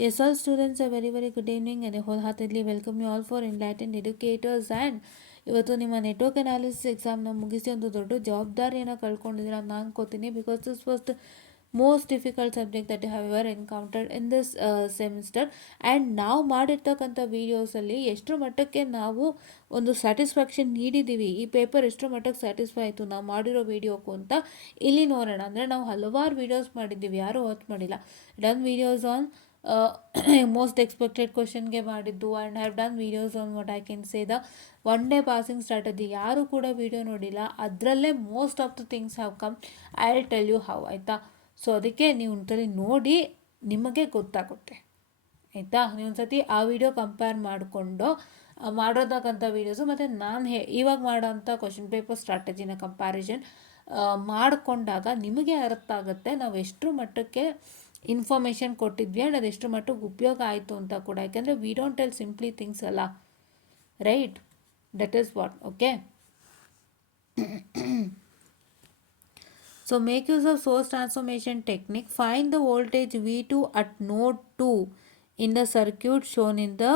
Yes, all students, a very very good evening and a wholeheartedly welcome you all for enlightened educators. And ಇವತ್ತು ನಿಮ್ಮ network analysis ಎಕ್ಸಾಮ್ನ ಮುಗಿಸಿ ಒಂದು ದೊಡ್ಡ ಜವಾಬ್ದಾರಿಯನ್ನು ಕಳ್ಕೊಂಡಿದ್ದೀರ ಅಂತ ನಾನು ಅನ್ಕೋತೀನಿ. Because this was the most difficult subject that you have ever encountered in this semester. And ನಾವು ಮಾಡಿರ್ತಕ್ಕಂಥ ವೀಡಿಯೋಸಲ್ಲಿ ಎಷ್ಟರ ಮಟ್ಟಕ್ಕೆ ನಾವು ಒಂದು ಸ್ಯಾಟಿಸ್ಫ್ಯಾಕ್ಷನ್ ನೀಡಿದ್ದೀವಿ, ಈ ಪೇಪರ್ ಎಷ್ಟರ ಮಟ್ಟಕ್ಕೆ ಸ್ಯಾಟಿಸ್ಫೈ ಆಯಿತು ನಾವು ಮಾಡಿರೋ ವೀಡಿಯೋಕ್ಕೂ ಅಂತ ಇಲ್ಲಿ ನೋಡೋಣ. ಅಂದರೆ ನಾವು ಹಲವಾರು ವೀಡಿಯೋಸ್ ಮಾಡಿದ್ದೀವಿ, ಯಾರೂ ವಾಚ್ ಮಾಡಿಲ್ಲ. Done videos on most expected ಕ್ವಶನ್ಗೆ ಮಾಡಿದ್ದು and have done videos on what I can say the one day passing strategy. ಯಾರೂ ಕೂಡ ವೀಡಿಯೋ ನೋಡಿಲ್ಲ, ಅದರಲ್ಲೇ most of the things have come. I will tell you how, ಆಯಿತಾ? So ಅದಕ್ಕೆ ನೀವು ಒಂದ್ಸಲಿ ನೋಡಿ ನಿಮಗೆ ಗೊತ್ತಾಗುತ್ತೆ, ಆಯಿತಾ? ನೀವು ಒಂದ್ಸತಿ ಆ ವಿಡಿಯೋ ಕಂಪೇರ್ ಮಾಡಿಕೊಂಡು ಮಾಡೋದಕ್ಕಂಥ ವೀಡಿಯೋಸು ಮತ್ತು ನಾನು ಇವಾಗ ಮಾಡೋಂಥ ಕ್ವಶನ್ ಪೇಪರ್ ಸ್ಟ್ರಾಟಜಿನ ಕಂಪ್ಯಾರಿಸನ್ ಮಾಡಿಕೊಂಡಾಗ ನಿಮಗೆ ಅರ್ಥ ಆಗುತ್ತೆ ನಾವು ಎಷ್ಟರ ಮಟ್ಟಕ್ಕೆ ಇನ್ಫಾರ್ಮೇಷನ್ ಕೊಟ್ಟಿದ್ವಿ ಆ್ಯಂಡ್ ಅದೆಷ್ಟು ಮಟ್ಟಿಗೆ ಉಪಯೋಗ ಆಯಿತು ಅಂತ ಕೂಡ. ಯಾಕೆಂದರೆ we don't tell simply things ಅಲ್ಲ, right? That is what. Okay, so make use of source transformation technique. Find the voltage V2 at node 2 in the circuit shown in the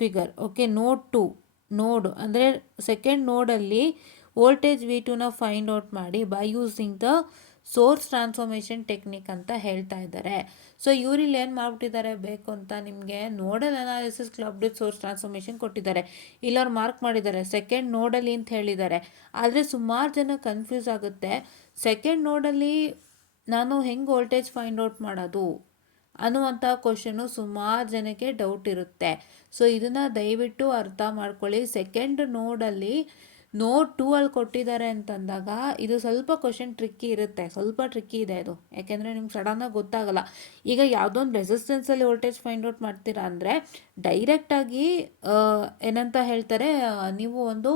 figure. Okay, node 2 ನೋಡ್ ಅಂದರೆ second ನೋಡಲ್ಲಿ voltage V2ನ find out ಮಾಡಿ by using the source transformation technique ಅಂತ ಹೇಳ್ತಾ ಇದ್ದಾರೆ. So ಇವರಿಲ್ಲಿ ಏನು ಮಾಡಿಬಿಟ್ಟಿದ್ದಾರೆ, ಬೇಕು ಅಂತ ನಿಮಗೆ nodal analysis club with source transformation ಕೊಟ್ಟಿದ್ದಾರೆ. ಇಲ್ಲವ್ರು ಮಾರ್ಕ್ ಮಾಡಿದ್ದಾರೆ ಸೆಕೆಂಡ್ ನೋಡಲ್ಲಿ ಅಂತ ಹೇಳಿದ್ದಾರೆ. ಆದರೆ ಸುಮಾರು ಜನ ಕನ್ಫ್ಯೂಸ್ ಆಗುತ್ತೆ, ಸೆಕೆಂಡ್ ನೋಡಲ್ಲಿ ನಾನು ಹೆಂಗೆ ವೋಲ್ಟೇಜ್ ಫೈಂಡ್ ಔಟ್ ಮಾಡೋದು ಅನ್ನುವಂಥ ಕ್ವಶನು ಸುಮಾರು ಜನಕ್ಕೆ ಡೌಟ್ ಇರುತ್ತೆ. ಸೊ ಇದನ್ನು ದಯವಿಟ್ಟು ಅರ್ಥ ಮಾಡ್ಕೊಳ್ಳಿ. ಸೆಕೆಂಡ್ ನೋಡಲ್ಲಿ ನೋಡ್ 2 ಅಲ್ಲಿ ಕೊಟ್ಟಿದ್ದಾರೆ ಅಂತಂದಾಗ ಇದು ಸ್ವಲ್ಪ ಕ್ವಶನ್ ಟ್ರಿಕ್ಕಿ ಇರುತ್ತೆ, ಸ್ವಲ್ಪ ಟ್ರಿಕ್ಕಿ ಇದೆ ಇದು. ಯಾಕೆಂದರೆ ನಿಮ್ಗೆ ಸಡನ್ನಾಗಿ ಗೊತ್ತಾಗಲ್ಲ. ಈಗ ಯಾವುದೋ ಒಂದು ರೆಸಿಸ್ಟೆನ್ಸಲ್ಲಿ ವೋಲ್ಟೇಜ್ ಫೈಂಡ್ ಔಟ್ ಮಾಡ್ತೀರಾ ಅಂದರೆ ಡೈರೆಕ್ಟಾಗಿ ಏನಂತ ಹೇಳ್ತಾರೆ, ನೀವು ಒಂದು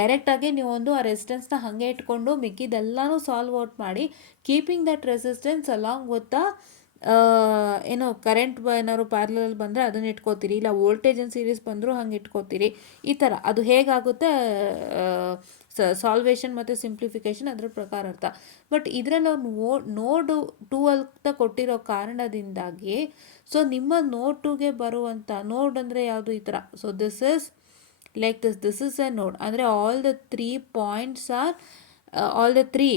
ಡೈರೆಕ್ಟಾಗಿ ನೀವು ಒಂದು ಆ ರೆಸಿಸ್ಟೆನ್ಸ್ನ ಹಾಗೆ ಇಟ್ಕೊಂಡು ಮಿಕ್ಕಿದೆಲ್ಲನೂ ಸಾಲ್ವ್ ಔಟ್ ಮಾಡಿ keeping that resistance along with ಏನೋ ಕರೆಂಟ್ ಏನಾದ್ರು ಪ್ಯಾರಲಲ್ ಬಂದರೆ ಅದನ್ನು ಇಟ್ಕೋತೀರಿ, ಇಲ್ಲ ವೋಲ್ಟೇಜ್ ಇನ್ ಸೀರೀಸ್ ಬಂದರೂ ಹಂಗೆ ಇಟ್ಕೋತೀರಿ. ಈ ಥರ ಅದು ಹೇಗಾಗುತ್ತೆ ಸಾಲ್ವೇಷನ್ ಮತ್ತು ಸಿಂಪ್ಲಿಫಿಕೇಷನ್ ಅದ್ರ ಪ್ರಕಾರ ಅರ್ಥ. ಬಟ್ ಇದರಲ್ಲಿ ಅವ್ರು ನೋಡು 2 ಅಂತ ಕೊಟ್ಟಿರೋ ಕಾರಣದಿಂದಾಗಿ ಸೊ ನಿಮ್ಮ ನೋಡ್ 2ಗೆ ಬರುವಂಥ ನೋಡ್ ಅಂದರೆ ಯಾವುದು ಈ ಥರ. So this is like this is a node. ಅಂದರೆ all the 3 points are all the 3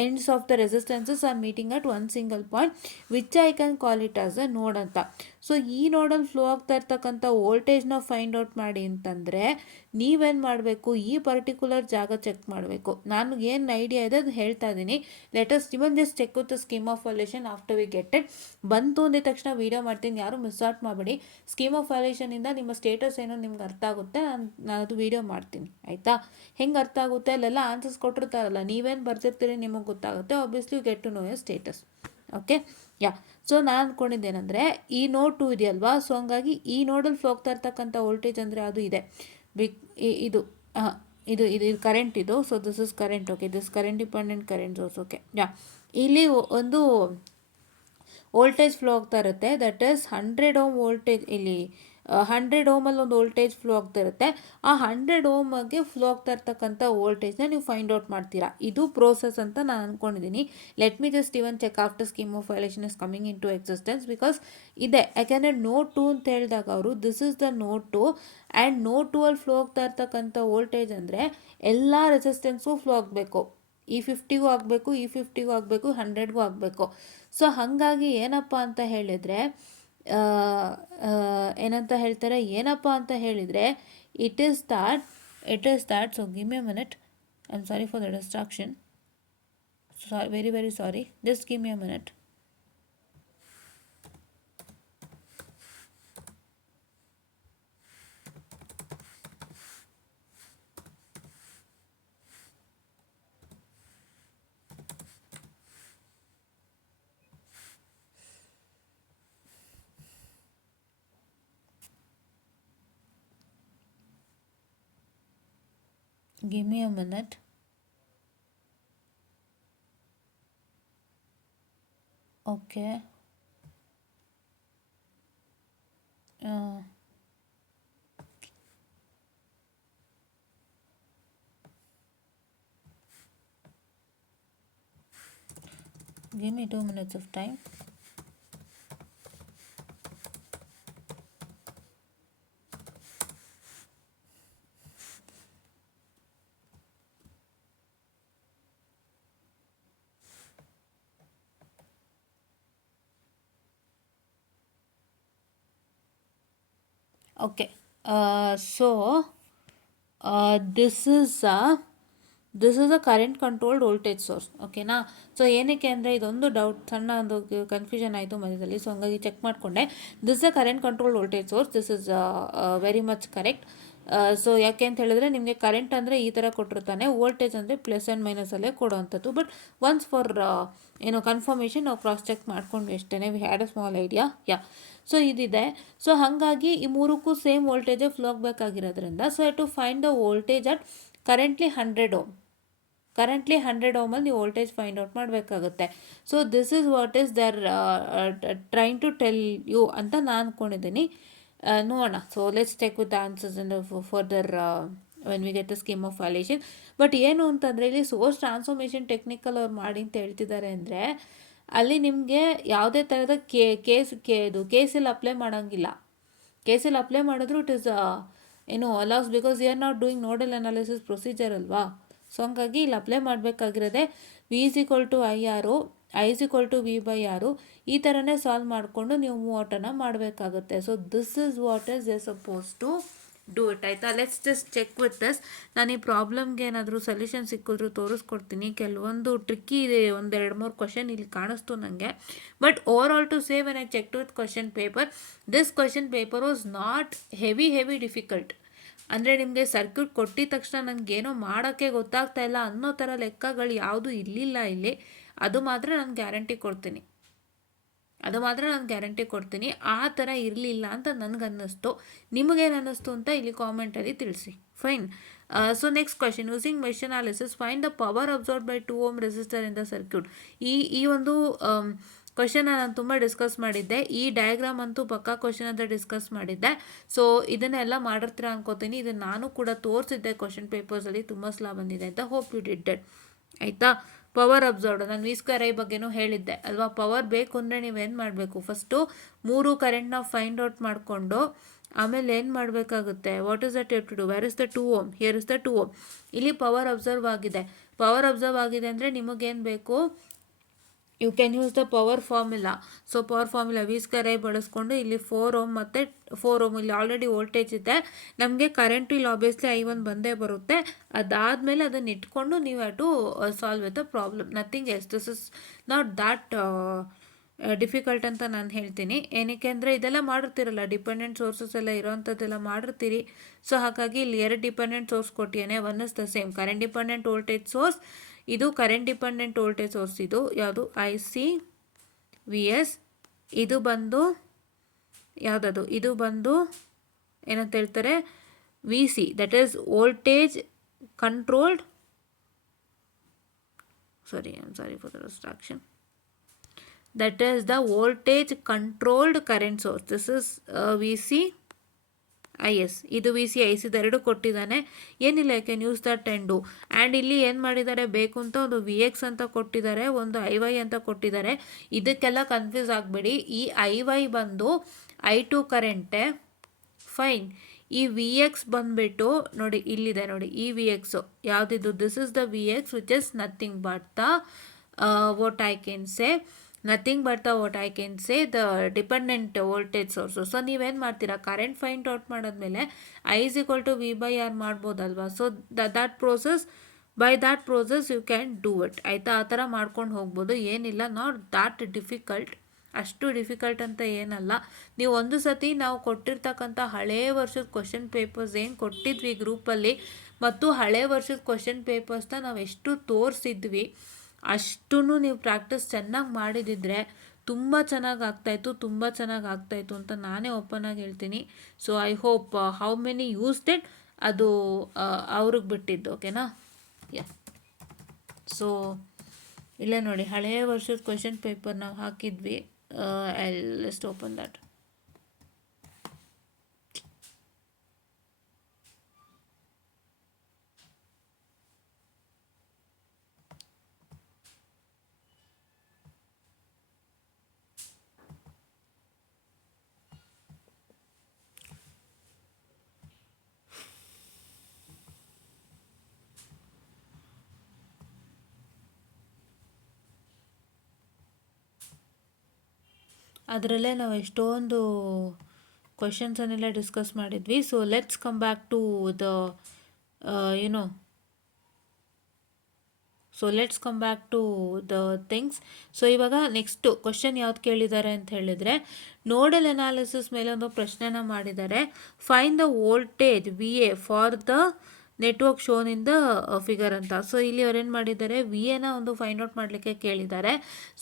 ends of the resistances are meeting at one single point, which I can call it as a node ಅಂತ. So ಈ ನೋಡಲ್ಲಿ flow ಆಗ್ತಾ ಇರ್ತಕ್ಕಂಥ ವೋಲ್ಟೇಜ್ನ find out ಮಾಡಿ ಅಂತಂದರೆ ನೀವೇನು ಮಾಡಬೇಕು, ಈ ಪರ್ಟಿಕ್ಯುಲರ್ ಜಾಗ ಚೆಕ್ ಮಾಡಬೇಕು. ನಾನು ಏನು ಐಡಿಯಾ ಇದೆ ಅದು ಹೇಳ್ತಾ ಇದ್ದೀನಿ. Let's even just check with the scheme of valuation after we get it. ಬಂತು ಅಂದಿದ ತಕ್ಷಣ ವೀಡಿಯೋ ಮಾಡ್ತೀನಿ, ಯಾರು ಮಿಸ್ ಔಟ್ ಮಾಡಬೇಡಿ. ಸ್ಕೀಮ್ ಆಫ್ ವ್ಯಾಲ್ಯೂಷನಿಂದ ನಿಮ್ಮ ಸ್ಟೇಟಸ್ ಏನೋ ನಿಮ್ಗೆ ಅರ್ಥ ಆಗುತ್ತೆ, ನಾನು ಅದು ವೀಡಿಯೋ ಮಾಡ್ತೀನಿ, ಆಯಿತಾ? ಹೆಂಗೆ ಅರ್ಥ ಆಗುತ್ತೆ ಅಲ್ಲೆಲ್ಲ ಆನ್ಸರ್ಸ್ ಕೊಟ್ಟಿರ್ತಾರಲ್ಲ, ನೀವೇನು ಬರ್ತಿರ್ತೀರಿ ನಿಮಗೆ ಗೊತ್ತಾಗುತ್ತೆ. Obviously you get to know your status. Okay, yeah. So ನಾನು ಅಂದ್ಕೊಂಡಿದ್ದೇನೆಂದರೆ ಈ ನೋಡ್ 2 ಇದೆಯಲ್ವಾ, ಸೊ ಹಂಗಾಗಿ ಈ ನೋಡಲ್ಲಿ ಫ್ಲೋ ಆಗ್ತಾ ಇರ್ತಕ್ಕಂಥ ವೋಲ್ಟೇಜ್ ಅಂದರೆ ಅದು ಇದೆ. ಇದು ಇದು ಇದು ಕರೆಂಟ್ ಇದು. So this is current. Okay, this current dependent current source. Okay, yeah. ಇಲ್ಲಿ ಒಂದು ವೋಲ್ಟೇಜ್ ಫ್ಲೋ ಆಗ್ತಾ ಇರುತ್ತೆ, ದಟ್ ಈಸ್ 100 ಓಮ್ ವೋಲ್ಟೇಜ್. ಇಲ್ಲಿ 100 ಓಮಲ್ಲಿ ಒಂದು ವೋಲ್ಟೇಜ್ ಫ್ಲೋ ಆಗ್ತಾ ಇರುತ್ತೆ. ಆ 100 ಓಮ್ಗೆ ಫ್ಲೋ ಆಗ್ತಾ ಇರ್ತಕ್ಕಂಥ ವೋಲ್ಟೇಜ್ನ ನೀವು ಫೈಂಡ್ ಔಟ್ ಮಾಡ್ತೀರಾ. ಇದು ಪ್ರೋಸೆಸ್ ಅಂತ ನಾನು ಅಂದ್ಕೊಂಡಿದ್ದೀನಿ. Let me just even check after scheme of valuation is coming into existence. Because ಇದೆ, ಯಾಕೆಂದರೆ ನೋಡ್ 2 ಅಂತ ಹೇಳಿದಾಗ ಅವರು ದಿಸ್ ಇಸ್ ದ ನೋಡ್ 2 ಆ್ಯಂಡ್ ನೋಡ್ 2 ಅಲ್ಲಿ ಫ್ಲೋ ಆಗ್ತಾ ಇರ್ತಕ್ಕಂಥ ವೋಲ್ಟೇಜ್ ಅಂದರೆ ಎಲ್ಲ ರೆಸಿಸ್ಟೆನ್ಸ್ಗೂ ಫ್ಲೋ ಆಗಬೇಕು. ಈ 50ಗೂ ಆಗಬೇಕು, ಈ 50ಗೂ ಆಗಬೇಕು, 100ಗೂ ಆಗಬೇಕು. ಸೊ ಹಾಗಾಗಿ ಏನಪ್ಪ ಅಂತ ಹೇಳಿದರೆ ಏನಂತ ಹೇಳಿದರೆ it is that so give me a minute. I am sorry for the distraction. Very very sorry, just give me a minute. Give me a minute. Okay. Give me 2 minutes of time. Okay. So this is a current controlled voltage source. ಓಕೆನಾ. So ಏನಕ್ಕೆ ಅಂದರೆ ಇದೊಂದು doubt, ಸಣ್ಣ ಒಂದು confusion ಆಯಿತು ಮಧ್ಯದಲ್ಲಿ, so ಹಂಗಾಗಿ check ಮಾಡಿಕೊಂಡೆ. This a current controlled voltage source, this is very much correct. So ಯಾಕೆ ಅಂತ ಹೇಳಿದ್ರೆ ನಿಮಗೆ ಕರೆಂಟ್ ಅಂದರೆ ಈ ಥರ ಕೊಟ್ಟಿರ್ತಾನೆ, ವೋಲ್ಟೇಜ್ ಅಂದರೆ ಪ್ಲಸ್ ಆ್ಯಂಡ್ ಮೈನಸಲ್ಲೇ ಕೊಡುವಂಥದ್ದು. ಬಟ್ ಒನ್ಸ್ ಫಾರ್ ಕನ್ಫರ್ಮೇಷನ್ ನಾವು ಕ್ರಾಸ್ ಚೆಕ್ ಮಾಡ್ಕೊಂಡ್ವಿ ಅಷ್ಟೇ. We had a small idea. Yeah. So ಇದಿದೆ. ಸೊ ಹಾಗಾಗಿ ಈ ಮೂರಕ್ಕೂ ಸೇಮ್ ವೋಲ್ಟೇಜೇ ಫ್ಲೋ ಆಗಬೇಕಾಗಿರೋದ್ರಿಂದ, so to find the voltage at ಕರೆಂಟ್ಲಿ 100 ಓಮ್. ಕರೆಂಟ್ಲಿ 100 ಓಮಲ್ಲಿ ನೀವು ವೋಲ್ಟೇಜ್ ಫೈಂಡ್ ಔಟ್ ಮಾಡಬೇಕಾಗುತ್ತೆ. So this is what is there train to tell you ಅಂತ ನಾನು ಅಂದ್ಕೊಂಡಿದ್ದೀನಿ. ನೋಡೋಣ. So let's check with the answers in further when we get the scheme of valuation. But ಏನು ಅಂತಂದರೆ ಇಲ್ಲಿ ಸೋರ್ಸ್ ಟ್ರಾನ್ಸ್ಫಾರ್ಮೇಷನ್ ಟೆಕ್ನಿಕಲ್ ಅವ್ರು ಮಾಡಿ ಅಂತ ಹೇಳ್ತಿದ್ದಾರೆ ಅಂದರೆ, ಅಲ್ಲಿ ನಿಮಗೆ ಯಾವುದೇ ಥರದ ಕೇಸಲ್ಲಿ ಅಪ್ಲೈ ಮಾಡೋಂಗಿಲ್ಲ. ಕೇಸಲ್ಲಿ ಅಪ್ಲೈ ಮಾಡಿದ್ರು it is alas, because you are not doing nodal analysis procedure ಅಲ್ವಾ. ಸೊ ಹಂಗಾಗಿ ಇಲ್ಲಿ ಅಪ್ಲೈ ಮಾಡಬೇಕಾಗಿರೋದೆ V is equal to I R, I is equal to V by R, ಈ ಥರನೇ ಸಾಲ್ವ್ ಮಾಡಿಕೊಂಡು ನೀವು ಮೂವಟನ್ನು ಮಾಡಬೇಕಾಗುತ್ತೆ. So this is what is a suppose to do it. ಆಯಿತಾ. Let's just check with this. ನಾನು ಈ ಪ್ರಾಬ್ಲಮ್ಗೆ ಏನಾದರೂ ಸೊಲ್ಯೂಷನ್ ಸಿಕ್ಕಿದ್ರು ತೋರಿಸ್ಕೊಡ್ತೀನಿ. ಕೆಲವೊಂದು ಟ್ರಿಕ್ಕಿ ಇದೆ, ಒಂದು 2-3 ಕ್ವಶನ್ ಇಲ್ಲಿ ಕಾಣಿಸ್ತು ನನಗೆ. But overall to say, when I check with question paper, this question paper was not heavy difficult. ಅಂದರೆ ನಿಮಗೆ ಸರ್ಕ್ಯೂಟ್ ಕೊಟ್ಟಿದ ತಕ್ಷಣ ನನಗೇನೋ ಮಾಡೋಕ್ಕೆ ಗೊತ್ತಾಗ್ತಾ ಇಲ್ಲ ಅನ್ನೋ ಥರ ಲೆಕ್ಕಗಳು ಯಾವುದೂ ಇರಲಿಲ್ಲ ಇಲ್ಲಿ. ಅದು ಮಾತ್ರ ನಾನು ಗ್ಯಾರಂಟಿ ಕೊಡ್ತೀನಿ. ಆ ಥರ ಇರಲಿಲ್ಲ ಅಂತ ನನಗನ್ನಿಸ್ತು. ನಿಮಗೇನು ಅನ್ನಿಸ್ತು ಅಂತ ಇಲ್ಲಿ ಕಾಮೆಂಟಲ್ಲಿ ತಿಳಿಸಿ. Fine. So next question, using mesh analysis find the power absorb by 2 ohm resistor in the circuit. ಈ ಒಂದು ಕ್ವಶನ್ನ ನಾನು ತುಂಬ ಡಿಸ್ಕಸ್ ಮಾಡಿದ್ದೆ. ಈ ಡಯಾಗ್ರಾಮ್ ಅಂತೂ ಪಕ್ಕಾ ಕ್ವಶನ್ ಅಂತ ಡಿಸ್ಕಸ್ ಮಾಡಿದ್ದೆ. ಸೊ ಇದನ್ನೆಲ್ಲ ಮಾಡಿರ್ತೀರ ಅನ್ಕೋತೀನಿ. ಇದನ್ನು ನಾನು ಕೂಡ ತೋರಿಸಿದ್ದೆ ಕ್ವಶನ್ ಪೇಪರ್ಸಲ್ಲಿ, ತುಂಬ ಸ್ಲಾ ಬಂದಿದೆ ಅಂತ. Hope you did it. ಆಯಿತಾ. ಪವರ್ ಅಬ್ಸರ್ವ್ಡ್, ನಾನು ವಿ ಸ್ಕ್ವೇರ್ ಐ ಬಗ್ಗೆನೂ ಹೇಳಿದ್ದೆ ಅಲ್ವಾ. ಪವರ್ ಬೇಕು ಅಂದರೆ ನೀವೇನು ಮಾಡಬೇಕು, ಫಸ್ಟು 3 ಕರೆಂಟ್ನ ಫೈಂಡ್ ಔಟ್ ಮಾಡಿಕೊಂಡು ಆಮೇಲೆ ಏನು ಮಾಡಬೇಕಾಗುತ್ತೆ, what is that you to do, where is the 2 ohm, here is the 2 ohm. ಇಲ್ಲಿ ಪವರ್ ಅಬ್ಸರ್ವ್ ಆಗಿದೆ ಅಂದರೆ ನಿಮಗೇನು ಬೇಕು, you can use the power formula. So power formula V square I ಬಳಸ್ಕೊಂಡು ಇಲ್ಲಿ 4 ಓಮ್ ಮತ್ತು 4 ಓಮ್ ಇಲ್ಲಿ ಆಲ್ರೆಡಿ ವೋಲ್ಟೇಜ್ ಇದೆ. ನಮಗೆ ಕರೆಂಟು ಇಲ್ಲಿ ಆಬ್ವಿಯಸ್ಲಿ I1 ಬಂದೇ ಬರುತ್ತೆ. ಅದಾದಮೇಲೆ ಅದನ್ನು ಇಟ್ಕೊಂಡು ನೀವು to solve with the problem, nothing else. This is not that difficult ಅಂತ ನಾನು ಹೇಳ್ತೀನಿ. ಏನಕ್ಕೆ ಅಂದರೆ ಇದೆಲ್ಲ ಮಾಡಿರ್ತೀರಲ್ಲ, ಡಿಪೆಂಡೆಂಟ್ ಸೋರ್ಸಸ್ ಎಲ್ಲ ಇರೋವಂಥದ್ದೆಲ್ಲ ಮಾಡಿರ್ತೀರಿ. ಸೊ ಹಾಗಾಗಿ ಇಲ್ಲಿ 2 ಡಿಪೆಂಡೆಂಟ್ ಸೋರ್ಸ್ ಕೊಟ್ಟಿಯಾನೆ. One is the same current dependent voltage source, ಇದು ಕರೆಂಟ್ ಡಿಪೆಂಡೆಂಟ್ ವೋಲ್ಟೇಜ್ ಸೋರ್ಸ್. ಇದು ಯಾವುದು, ICVS. ಇದು ಬಂದು ಯಾವುದದು, ಇದು ಬಂದು ಏನಂತ ಹೇಳ್ತಾರೆ, VC, that is voltage controlled, sorry for the distraction, that is the voltage controlled current source. This is VC IS. ಇದು VC IC ಎರಡು ಕೊಟ್ಟಿದ್ದಾನೆ. ಏನಿಲ್ಲ, I can use that and do. And ಇಲ್ಲಿ ಏನು ಮಾಡಿದ್ದಾರೆ, ಬೇಕು ಅಂತ ಒಂದು VX ಅಂತ ಕೊಟ್ಟಿದ್ದಾರೆ, ಒಂದು IY ಅಂತ ಕೊಟ್ಟಿದ್ದಾರೆ. ಇದಕ್ಕೆಲ್ಲ ಕನ್ಫ್ಯೂಸ್ ಆಗಬೇಡಿ. ಈ IY ಬಂದು I2 ಕರೆಂಟೆ. ಫೈನ್. ಈ VX ಬಂದುಬಿಟ್ಟು ನೋಡಿ ಇಲ್ಲಿದೆ ನೋಡಿ, ಈ VX ಯಾವುದಿದು, this is the VX which is nothing but the what I can say the dependent voltage source. So ನೀವೇನು ಮಾಡ್ತೀರಾ, ಕರೆಂಟ್ ಫೈಂಡ್ ಔಟ್ ಮಾಡೋದ್ಮೇಲೆ I is equal to V by R ಮಾಡ್ಬೋದಲ್ವಾ. So by that process you can do it. ಆಯಿತಾ. ಆ ಥರ ಮಾಡ್ಕೊಂಡು ಹೋಗ್ಬೋದು, ಏನಿಲ್ಲ, ನಾಟ್ ದ್ಯಾಟ್ ಡಿಫಿಕಲ್ಟ್. ಅಷ್ಟು ಡಿಫಿಕಲ್ಟ್ ಅಂತ ಏನಲ್ಲ. ನೀವು ಒಂದು ಸತಿ ನಾವು ಕೊಟ್ಟಿರ್ತಕ್ಕಂಥ ಹಳೇ ವರ್ಷದ ಕ್ವಶನ್ ಪೇಪರ್ಸ್ ಏನು ಕೊಟ್ಟಿದ್ವಿ ಗ್ರೂಪಲ್ಲಿ, ಮತ್ತು ಹಳೇ ವರ್ಷದ ಕ್ವಶನ್ ಪೇಪರ್ಸ್ನ ನಾವು ಎಷ್ಟು ತೋರಿಸಿದ್ವಿ, ಅಷ್ಟೂ ನೀವು ಪ್ರಾಕ್ಟೀಸ್ ಚೆನ್ನಾಗಿ ಮಾಡಿದಿದ್ರೆ ತುಂಬ ಚೆನ್ನಾಗಿ ಆಗ್ತಾಯಿತ್ತು ಅಂತ ನಾನೇ ಓಪನ್ ಆಗಿ ಹೇಳ್ತೀನಿ. So I hope how many used it ಅದು ಅವ್ರಿಗೆ ಬಿಟ್ಟಿದ್ದು. ಓಕೆನಾ. ಸೊ ಇಲ್ಲೇ ನೋಡಿ, ಹಳೆಯ ವರ್ಷದ ಕ್ವಶನ್ ಪೇಪರ್ ನಾವು ಹಾಕಿದ್ವಿ. I just open that. ಅದರಲ್ಲೇ ನಾವು ಎಷ್ಟೊಂದು ಕ್ವಶನ್ಸನ್ನೆಲ್ಲ ಡಿಸ್ಕಸ್ ಮಾಡಿದ್ವಿ. So let's come back to the you know so let's come back to the things. So ಇವಾಗ ನೆಕ್ಸ್ಟು ಕ್ವಶನ್ ಯಾವ್ದು ಕೇಳಿದ್ದಾರೆ ಅಂತ ಹೇಳಿದರೆ, ನೋಡಲ್ ಅನಾಲಿಸಿಸ್ ಮೇಲೆ ಒಂದು ಪ್ರಶ್ನೆನ ಮಾಡಿದ್ದಾರೆ. Fine the voltage V A for the network shown in the figure ಅಂತ. ಸೊ ಇಲ್ಲಿ ಅವ್ರು ಏನು ಮಾಡಿದ್ದಾರೆ, ವಿ ಎನ ಒಂದು ಫೈಂಡ್ ಔಟ್ ಮಾಡಲಿಕ್ಕೆ ಕೇಳಿದ್ದಾರೆ.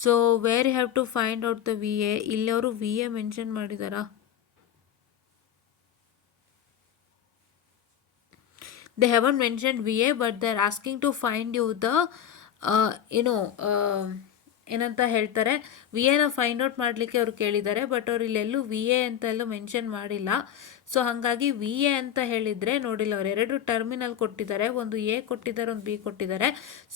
So where have to find out the V A, ಇಲ್ಲಿ ಅವರು ವಿ ಎ ಮೆನ್ಷನ್ ಮಾಡಿದಾರಾ? They haven't mentioned VA, but they're asking to find you the ಏನಂತ ಹೇಳ್ತಾರೆ, ವಿ ಎನ ಫೈಂಡ್ ಔಟ್ ಮಾಡಲಿಕ್ಕೆ ಅವ್ರು ಕೇಳಿದ್ದಾರೆ. ಬಟ್ ಅವ್ರು ಇಲ್ಲೆಲ್ಲೂ ವಿ ಎ ಅಂತೆಲ್ಲೂ ಮೆನ್ಷನ್ ಮಾಡಿಲ್ಲ. ಸೊ ಹಾಗಾಗಿ ವಿ ಎ ಅಂತ ಹೇಳಿದರೆ, ನೋಡಿಲ್ಲ, ಅವ್ರು 2 ಟರ್ಮಿನಲ್ ಕೊಟ್ಟಿದ್ದಾರೆ, ಒಂದು ಎ ಕೊಟ್ಟಿದ್ದಾರೆ, ಒಂದು ಬಿ ಕೊಟ್ಟಿದ್ದಾರೆ.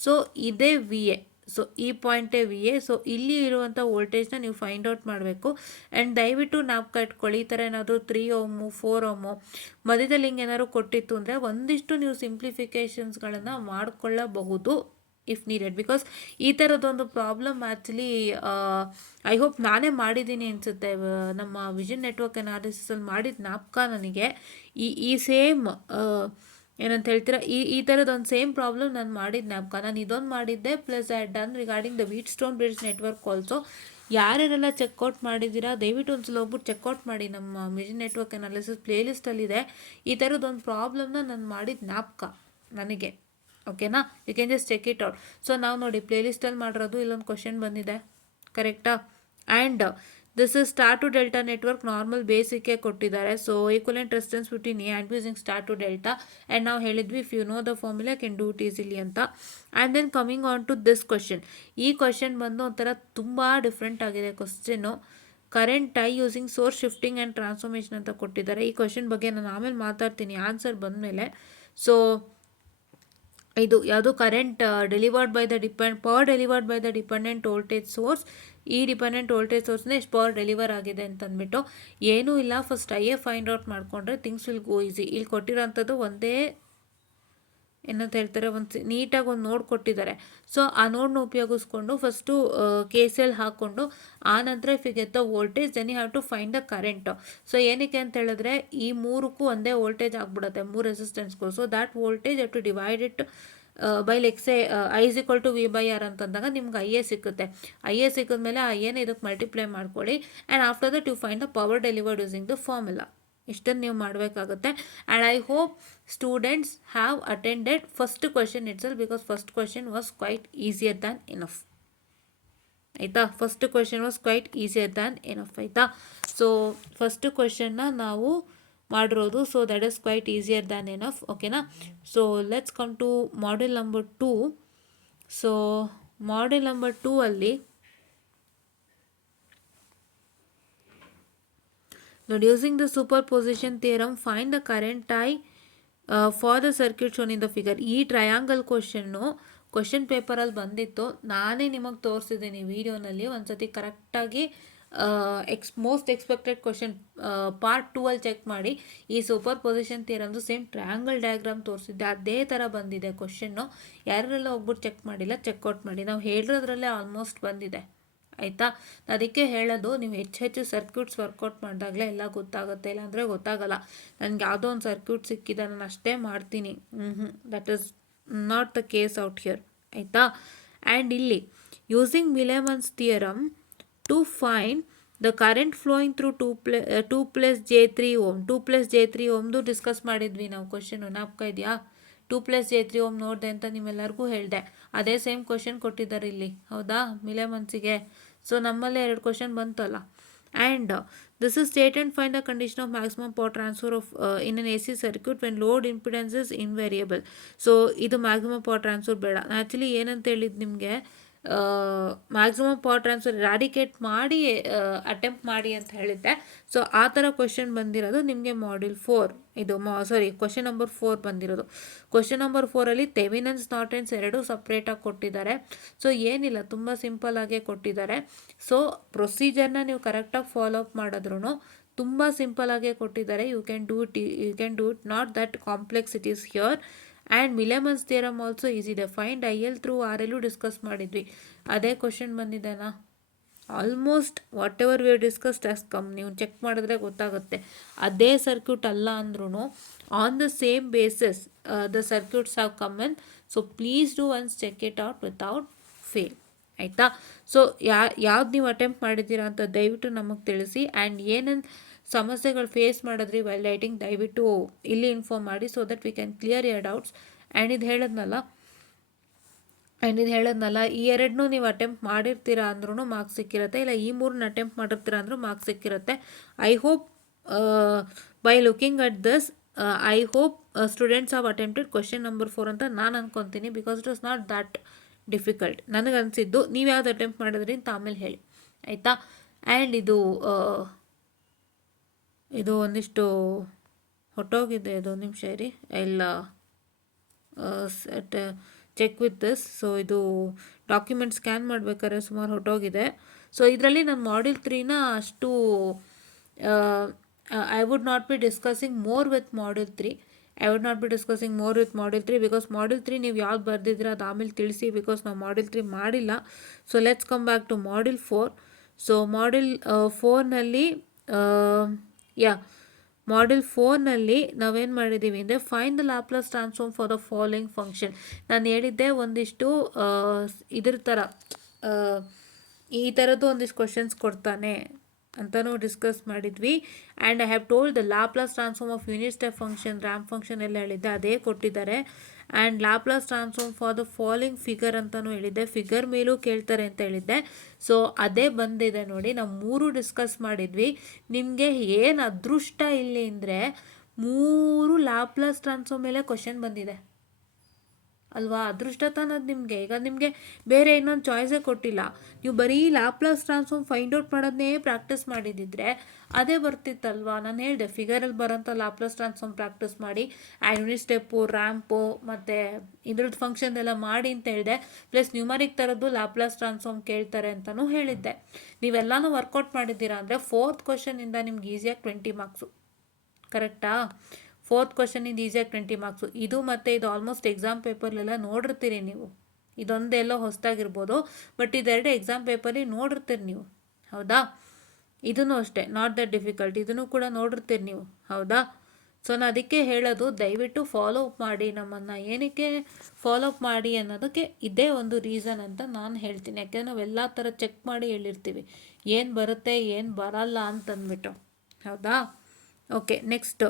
ಸೊ ಇದೇ ವಿ ಎ. ಸೊ ಈ ಪಾಯಿಂಟೇ ವಿ ಎ. ಸೊ ಇಲ್ಲಿ ಇರುವಂಥ ವೋಲ್ಟೇಜ್ನ ನೀವು ಫೈಂಡ್ ಔಟ್ ಮಾಡಬೇಕು. ಆ್ಯಂಡ್ ದಯವಿಟ್ಟು ಜ್ಞಾಪಕ ಇಟ್ಕೊಳ್ಳಿ, ಈ ಥರ ಏನಾದರೂ 3 ಓಮು 4 ಓಮು ಮಧ್ಯದಲ್ಲಿ ಹಿಂಗೆ ಏನಾದ್ರು ಕೊಟ್ಟಿತ್ತು ಅಂದರೆ ಒಂದಿಷ್ಟು ನೀವು ಸಿಂಪ್ಲಿಫಿಕೇಷನ್ಸ್ಗಳನ್ನು ಮಾಡಿಕೊಳ್ಳಬಹುದು ಇಫ್ ನೀಡೆಡ್. ಬಿಕಾಸ್ ಈ ಥರದೊಂದು ಪ್ರಾಬ್ಲಮ್ ಆ್ಯಕ್ಚುಲಿ ಐ ಹೋಪ್ ನಾನೇ ಮಾಡಿದ್ದೀನಿ ಅನಿಸುತ್ತೆ, ನಮ್ಮ ವಿಷನ್ ನೆಟ್ವರ್ಕ್ ಅನಾಲಿಸಿಸಲ್ಲಿ ಮಾಡಿದ ಜ್ಞಾಪಕ ನನಗೆ. ಈ ಸೇಮ್ ಏನಂತ ಹೇಳ್ತೀರಾ, ಈ ಥರದೊಂದು ಸೇಮ್ ಪ್ರಾಬ್ಲಮ್ ನಾನು ಮಾಡಿದ ಜ್ಞಾಪಕ. ನಾನು ಇದೊಂದು ಮಾಡಿದ್ದೆ, plus I done regarding the Wheatstone bridge network also. ಯಾರ್ಯಾರೆಲ್ಲ ಚೆಕ್ಔಟ್ ಮಾಡಿದ್ದೀರಾ ದಯವಿಟ್ಟು ಒಂದ್ಸಲ ಹೋಗ್ಬಿಟ್ಟು ಚೆಕ್ಔಟ್ ಮಾಡಿ. ನಮ್ಮ ವಿಷನ್ ನೆಟ್ವರ್ಕ್ ಅನಾಲಿಸಿಸ್ ಪ್ಲೇಲಿಸ್ಟಲ್ಲಿದೆ. ಈ ಥರದೊಂದು ಪ್ರಾಬ್ಲಮ್ನ ನಾನು ಮಾಡಿದ ಜ್ಞಾಪಕ ನನಗೆ. ಓಕೆನಾ, you can just check it out. So ನಾವು ನೋಡಿ ಪ್ಲೇಲಿಸ್ಟಲ್ಲಿ ಮಾಡಿರೋದು, ಇಲ್ಲೊಂದು ಕ್ವಶನ್ ಬಂದಿದೆ, ಕರೆಕ್ಟಾ? And this is star to delta network normal ಬೇಸಿಕ್ಕೆ ಕೊಟ್ಟಿದ್ದಾರೆ. So equivalent resistance between A and B using star to delta. And ನಾವು ಹೇಳಿದ್ವಿ if you know the formula can do it easily ಅಂತ. And then coming on to this question. ಈ question ಬಂದು ಒಂಥರ ತುಂಬ different ಆಗಿದೆ question. Current I using source shifting and transformation ಅಂತ ಕೊಟ್ಟಿದ್ದಾರೆ. ಈ ಕ್ವಶನ್ ಬಗ್ಗೆ ನಾನು ಆಮೇಲೆ ಮಾತಾಡ್ತೀನಿ ಆನ್ಸರ್ ಬಂದಮೇಲೆ. ಸೊ ಇದು ಯಾವುದು, current delivered by the power delivered by the dependent voltage source. ಈ ಡಿಪೆಂಡೆಂಟ್ ವೋಲ್ಟೇಜ್ ಸೋರ್ಸ್ನ ಎಷ್ಟು ಪವರ್ ಡೆಲಿವರ್ ಆಗಿದೆ ಅಂತಂದ್ಬಿಟ್ಟು. ಏನೂ ಇಲ್ಲ, first I A find out ಮಾಡಿಕೊಂಡ್ರೆ ಥಿಂಗ್ಸ್ ವಿಲ್ ಗೋ ಈಸಿ. ಇಲ್ಲಿ ಕೊಟ್ಟಿರೋಂಥದ್ದು ಒಂದೇ ಏನಂತ ಹೇಳ್ತಾರೆ, ನೀಟಾಗಿ ಒಂದು ನೋಡ್ ಕೊಟ್ಟಿದ್ದಾರೆ. ಸೊ ಆ ನೋಡ್ನ ಉಪಯೋಗಿಸ್ಕೊಂಡು ಫಸ್ಟು KCL ಹಾಕ್ಕೊಂಡು ಆನಂತರ if you get the voltage then you have to find the current. So ಏನಕ್ಕೆ ಅಂತ ಹೇಳಿದ್ರೆ ಈ ಮೂರಕ್ಕೂ ಒಂದೇ ವೋಲ್ಟೇಜ್ ಆಗ್ಬಿಡುತ್ತೆ, 3 ರೆಸಿಸ್ಟೆನ್ಸ್ಗೂ. So that voltage have to divide it by ಲೆಕ್ ಸೇ I = V/R ಅಂತಂದಾಗ ನಿಮ್ಗೆ ಐ ಎ ಸಿಕ್ಕುತ್ತೆ. ಐ ಎ ಸಿಕ್ಕಿದ್ಮೇಲೆ ಆ ಏನೇ ಇದಕ್ಕೆ ಮಲ್ಟಿಪ್ಲೈ ಮಾಡ್ಕೊಳ್ಳಿ. And after that you find the power delivered using the formula. ಇಷ್ಟನ್ನು ನೀವು ಮಾಡಬೇಕಾಗುತ್ತೆ. And I hope students have attended first question itself, because first question was quite easier than enough. ಆಯಿತಾ, first question was quite easier than enough. ಆಯಿತಾ, so first ಕ್ವಶನ್ನ ನಾವು ಮಾಡಿರೋದು. So that is quite easier than enough. ಓಕೆನಾ. So let's come to model number 2. So model number 2 ಅಲ್ಲಿ ನೋಡಿ, using the superposition theorem find the current I for the circuit shown in the figure. ಈ triangle question ಪೇಪರಲ್ಲಿ ಬಂದಿತ್ತು, ನಾನೇ ನಿಮಗೆ ತೋರಿಸಿದ್ದೀನಿ ವಿಡಿಯೋನಲ್ಲಿ. ಒಂದ್ಸತಿ ಕರೆಕ್ಟಾಗಿ ಮೋಸ್ಟ್ ಎಕ್ಸ್ಪೆಕ್ಟೆಡ್ ಕ್ವಶನ್ ಪಾರ್ಟ್ 2 ಅಲ್ಲಿ ಚೆಕ್ ಮಾಡಿ. ಈ ಸೂಪರ್ ಪೊಸಿಷನ್ ಥಿಯರಮ್ದು ಸೇಮ್ ಟ್ರಯಾಂಗಲ್ ಡಯಾಗ್ರಾಮ್ ತೋರಿಸಿದ್ದೆ, ಅದೇ ಥರ ಬಂದಿದೆ ಕ್ವಶನ್ನು. ಯಾರೆಲ್ಲ ಹೋಗ್ಬಿಟ್ಟು ಚೆಕ್ ಮಾಡಿಲ್ಲ, ಚೆಕ್ಔಟ್ ಮಾಡಿ. ನಾವು ಹೇಳಿರೋದ್ರಲ್ಲೇ ಆಲ್ಮೋಸ್ಟ್ ಬಂದಿದೆ. ಆಯಿತಾ, ಅದಕ್ಕೆ ಹೇಳೋದು, ನೀವು ಹೆಚ್ಚು ಸರ್ಕ್ಯೂಟ್ಸ್ ವರ್ಕೌಟ್ ಮಾಡಿದಾಗಲೇ ಎಲ್ಲ ಗೊತ್ತಾಗುತ್ತೆ, ಇಲ್ಲಾಂದರೆ ಗೊತ್ತಾಗಲ್ಲ. ನನಗೆ ಯಾವುದೋ ಒಂದು ಸರ್ಕ್ಯೂಟ್ ಸಿಕ್ಕಿದೆ, ನಾನು ಅಷ್ಟೇ ಮಾಡ್ತೀನಿ, that is not the case out here. ಆಯಿತಾ. ಆ್ಯಂಡ್ ಇಲ್ಲಿ using Millman's theorem to find the current flowing through 2 + J3 Ω. 2 + J3 Ωದು ಡಿಸ್ಕಸ್ ಮಾಡಿದ್ವಿ ನಾವು ಕ್ವಶನ್ನು, ಜ್ಞಾಪಕ ಇದೆಯಾ? 2 + J3 Ω ನೋಡಿದೆ ಅಂತ ನಿಮ್ಮೆಲ್ಲರಿಗೂ ಹೇಳಿದೆ. ಅದೇ ಸೇಮ್ ಕ್ವಶನ್ ಕೊಟ್ಟಿದ್ದಾರೆ ಇಲ್ಲಿ, ಹೌದಾ, ವಿಲೆಮನ್ಸಿಗೆ. ಸೊ ನಮ್ಮಲ್ಲೇ 2 ಕ್ವಶನ್ ಬಂತಲ್ಲ. And this is state and find the condition of maximum power transfer of in an AC circuit when load impedance is invariable. So ಇದು ಮ್ಯಾಕ್ಸಿಮಮ್ ಪವರ್ ಟ್ರಾನ್ಸ್ಫರ್ ಬೇಡ. ಆ್ಯಕ್ಚುಲಿ ಏನಂತ ಹೇಳಿದ್ದು ನಿಮಗೆ, ಮ್ಯಾಕ್ಸಿಮಮ್ ಪವರ್ ಟ್ರಾನ್ಸ್ಫರ್ ರ್ಯಾಡಿಕೇಟ್ ಮಾಡಿ attempt ಮಾಡಿ ಅಂತ ಹೇಳಿದ್ದೆ. So ಆ ಥರ ಕ್ವಶನ್ ಬಂದಿರೋದು ನಿಮಗೆ ಮಾಡ್ಯೂಲ್ 4, ಇದು ಕ್ವಶನ್ ನಂಬರ್ 4 ಬಂದಿರೋದು. ಕ್ವಶನ್ ನಂಬರ್ 4ಅಲ್ಲಿ ಥೆವೆನಿನ್ಸ್ ನಾರ್ಟನ್ಸ್ 2 ಸಪ್ರೇಟಾಗಿ ಕೊಟ್ಟಿದ್ದಾರೆ. ಸೊ ಏನಿಲ್ಲ, ತುಂಬ ಸಿಂಪಲ್ ಆಗೇ ಕೊಟ್ಟಿದ್ದಾರೆ. ಸೊ ಪ್ರೊಸೀಜರ್ನ ನೀವು ಕರೆಕ್ಟಾಗಿ ಫಾಲೋ ಅಪ್ ಮಾಡಿದ್ರೂ ತುಂಬ ಸಿಂಪಲ್ ಆಗೇ ಕೊಟ್ಟಿದ್ದಾರೆ. You can do it, not that complex it is here. And Millman's theorem also easy ಇದೆ. Find IL through RL discuss ಮಾಡಿದ್ವಿ, ಅದೇ ಕ್ವಶನ್ ಬಂದಿದೆನಾ? Almost whatever we discussed has come. ನೀವು check ಮಾಡಿದ್ರೆ ಗೊತ್ತಾಗುತ್ತೆ. ಅದೇ ಸರ್ಕ್ಯೂಟ್ ಅಲ್ಲ ಅಂದ್ರೂ on the same basis the circuits have come in. So please do once check it out without fail. ಆಯಿತಾ? ಸೊ ಯಾವ್ದು ನೀವು ಅಟೆಂಪ್ಟ್ ಮಾಡಿದ್ದೀರಾ ಅಂತ ದಯವಿಟ್ಟು ನಮಗೆ ತಿಳಿಸಿ. ಆ್ಯಂಡ್ ಏನೇನು ಸಮಸ್ಯೆಗಳು ಫೇಸ್ ಮಾಡಿದ್ರಿ ವೈಲ್ ರೈಟಿಂಗ್ ದಯವಿಟ್ಟು ಇಲ್ಲಿ ಇನ್ಫಾರ್ಮ್ ಮಾಡಿ, so that we can clear your doubts. And ಇದು ಹೇಳದ್ನಲ್ಲ ಈ ಎರಡನ್ನೂ ನೀವು ಅಟೆಂಪ್ಟ್ ಮಾಡಿರ್ತೀರಾ ಅಂದ್ರೂ ಮಾರ್ಕ್ಸ್ ಸಿಕ್ಕಿರುತ್ತೆ, ಇಲ್ಲ ಈ ಮೂರನ್ನ ಅಟೆಂಪ್ಟ್ ಮಾಡಿರ್ತೀರಾ ಅಂದ್ರೂ ಮಾರ್ಕ್ಸ್ ಸಿಕ್ಕಿರುತ್ತೆ. I hope by looking at this I hope students have attempted question number 4 ಅಂತ ನಾನು ಅನ್ಕೊತೀನಿ. Because it was not that difficult ನನಗನ್ಸಿದ್ದು. ನೀವು ಯಾವ್ದು ಅಟೆಂಪ್ಟ್ ಮಾಡಿದ್ರಿ ಅಂತ ಆಮೇಲೆ ಹೇಳಿ, ಆಯಿತಾ? ಆ್ಯಂಡ್ ಇದು ಒಂದಿಷ್ಟು ಹೊಟ್ಟೋಗಿದೆ, ಇದು ನಿಮಿಷ ಇರಿ, ಇಲ್ಲ ಚೆಕ್ ವಿತ್ ದಿಸ್. ಸೊ ಇದು ಡಾಕ್ಯುಮೆಂಟ್ ಸ್ಕ್ಯಾನ್ ಮಾಡಬೇಕಾದ್ರೆ ಸುಮಾರು ಹೊಟ್ಟೋಗಿದೆ. ಸೊ ಇದರಲ್ಲಿ ನಾನು ಮಾಡ್ಯೂಲ್ 3ನ ಅಷ್ಟು I would not be discussing more with module 3. Because module 3 ನೀವು ಯಾವ್ದು ಬರ್ದಿದ್ದೀರ ಅದು ಆಮೇಲೆ ತಿಳಿಸಿ, ಬಿಕಾಸ್ ನಾವು ಮಾಡ್ಯೂಲ್ 3 ಮಾಡಿಲ್ಲ. So let's come back to module 4. So module 4ನಲ್ಲಿ ಮಾಡ್ಯೂಲ್ 4ನಲ್ಲಿ ನಾವೇನು ಮಾಡಿದ್ದೀವಿ ಅಂದರೆ find the Laplace transform for the following function. ನಾನು ಹೇಳಿದ್ದೆ ಒಂದಿಷ್ಟು ಇದ್ರ ಥರ ಈ ಥರದ್ದು ಒಂದಿಷ್ಟು ಕ್ವಶನ್ಸ್ ಕೊಡ್ತಾನೆ ಅಂತಲೂ ಡಿಸ್ಕಸ್ ಮಾಡಿದ್ವಿ. And I have told the Laplace transform of unit step function, ramp function ಎಲ್ಲ ಹೇಳಿದ್ದೆ, ಅದೇ ಕೊಟ್ಟಿದ್ದಾರೆ. And Laplace transform for the following figure ಅಂತಲೂ ಹೇಳಿದ್ದೆ, ಫಿಗರ್ ಮೇಲೂ ಕೇಳ್ತಾರೆ ಅಂತ ಹೇಳಿದ್ದೆ. ಸೊ ಅದೇ ಬಂದಿದೆ ನೋಡಿ, ನಾವು 3 ಡಿಸ್ಕಸ್ ಮಾಡಿದ್ವಿ. ನಿಮಗೆ ಏನು ಅದೃಷ್ಟ ಇಲ್ಲಿ ಅಂದರೆ 3 ಲ್ಯಾಪ್ಲೇಸ್ ಟ್ರಾನ್ಸ್ಫಾರ್ಮ್ ಮೇಲೆ ಕ್ವಶನ್ ಬಂದಿದೆ ಅಲ್ವಾ? ಅದೃಷ್ಟ ತಾನದು ನಿಮಗೆ. ಈಗ ನಿಮಗೆ ಬೇರೆ ಇನ್ನೊಂದು ಚಾಯ್ಸೇ ಕೊಟ್ಟಿಲ್ಲ. ನೀವು ಬರೀ ಲ್ಯಾಪ್ಲೇಸ್ ಟ್ರಾನ್ಸ್ಫಾರ್ಮ್ ಫೈಂಡ್ ಔಟ್ ಮಾಡೋದನ್ನೇ ಪ್ರಾಕ್ಟೀಸ್ ಮಾಡಿದ್ದಿದ್ರೆ ಅದೇ ಬರ್ತಿತ್ತಲ್ವಾ? ನಾನು ಹೇಳಿದೆ ಫಿಗರಲ್ಲಿ ಬರೋಂಥ ಲ್ಯಾಪ್ಲೇಸ್ ಟ್ರಾನ್ಸ್ಫಾರ್ಮ್ ಪ್ರಾಕ್ಟೀಸ್ ಮಾಡಿ, ಯೂನಿಟ್ ಸ್ಟೆಪ್ಪು, ರ್ಯಾಂಪು ಮತ್ತು ಇದ್ರದ್ದು ಫಂಕ್ಷನ್ ಎಲ್ಲ ಮಾಡಿ ಅಂತ ಹೇಳಿದೆ. ಪ್ಲಸ್ ನ್ಯೂಮರಿಕ್ ಥರದ್ದು ಲ್ಯಾಪ್ಲೇಸ್ ಟ್ರಾನ್ಸ್ಫಾರ್ಮ್ ಕೇಳ್ತಾರೆ ಅಂತಲೂ ಹೇಳಿದ್ದೆ. ನೀವೆಲ್ಲನೂ ವರ್ಕೌಟ್ ಮಾಡಿದ್ದೀರಾ ಅಂದರೆ 4th ಕ್ವಶನಿಂದ ನಿಮ್ಗೆ ಈಸಿಯಾಗಿ 20 ಮಾರ್ಕ್ಸು. ಕರೆಕ್ಟಾ? 4th ಕ್ವಶನಿಂದ ಈಸಿಯಾಗಿ 20 ಮಾರ್ಕ್ಸು. ಇದು ಮತ್ತು ಇದು ಆಲ್ಮೋಸ್ಟ್ ಎಕ್ಸಾಮ್ ಪೇಪರ್ಲೆಲ್ಲ ನೋಡಿರ್ತೀರಿ ನೀವು. ಇದೊಂದೆಲ್ಲೋ ಹೊಸದಾಗಿರ್ಬೋದು, ಬಟ್ ಇದೆರಡು ಎಕ್ಸಾಮ್ ಪೇಪರಲ್ಲಿ ನೋಡಿರ್ತೀರಿ ನೀವು, ಹೌದಾ? ಇದನ್ನು ಅಷ್ಟೇ, ನಾಟ್ ದಟ್ ಡಿಫಿಕಲ್ಟ್. ಇದನ್ನು ಕೂಡ ನೋಡಿರ್ತೀರಿ ನೀವು, ಹೌದಾ? ಸೊ ನಾನು ಅದಕ್ಕೆ ಹೇಳೋದು, ದಯವಿಟ್ಟು ಫಾಲೋ ಅಪ್ ಮಾಡಿ ನಮ್ಮನ್ನು. ಏನಕ್ಕೆ ಫಾಲೋ ಅಪ್ ಮಾಡಿ ಅನ್ನೋದಕ್ಕೆ ಇದೇ ಒಂದು ರೀಸನ್ ಅಂತ ನಾನು ಹೇಳ್ತೀನಿ. ಯಾಕೆಂದರೆ ನಾವು ಎಲ್ಲ ಥರ ಚೆಕ್ ಮಾಡಿ ಹೇಳಿರ್ತೀವಿ, ಏನು ಬರುತ್ತೆ ಏನು ಬರಲ್ಲ ಅಂತಂದ್ಬಿಟ್ಟು, ಹೌದಾ? ಓಕೆ, ನೆಕ್ಸ್ಟು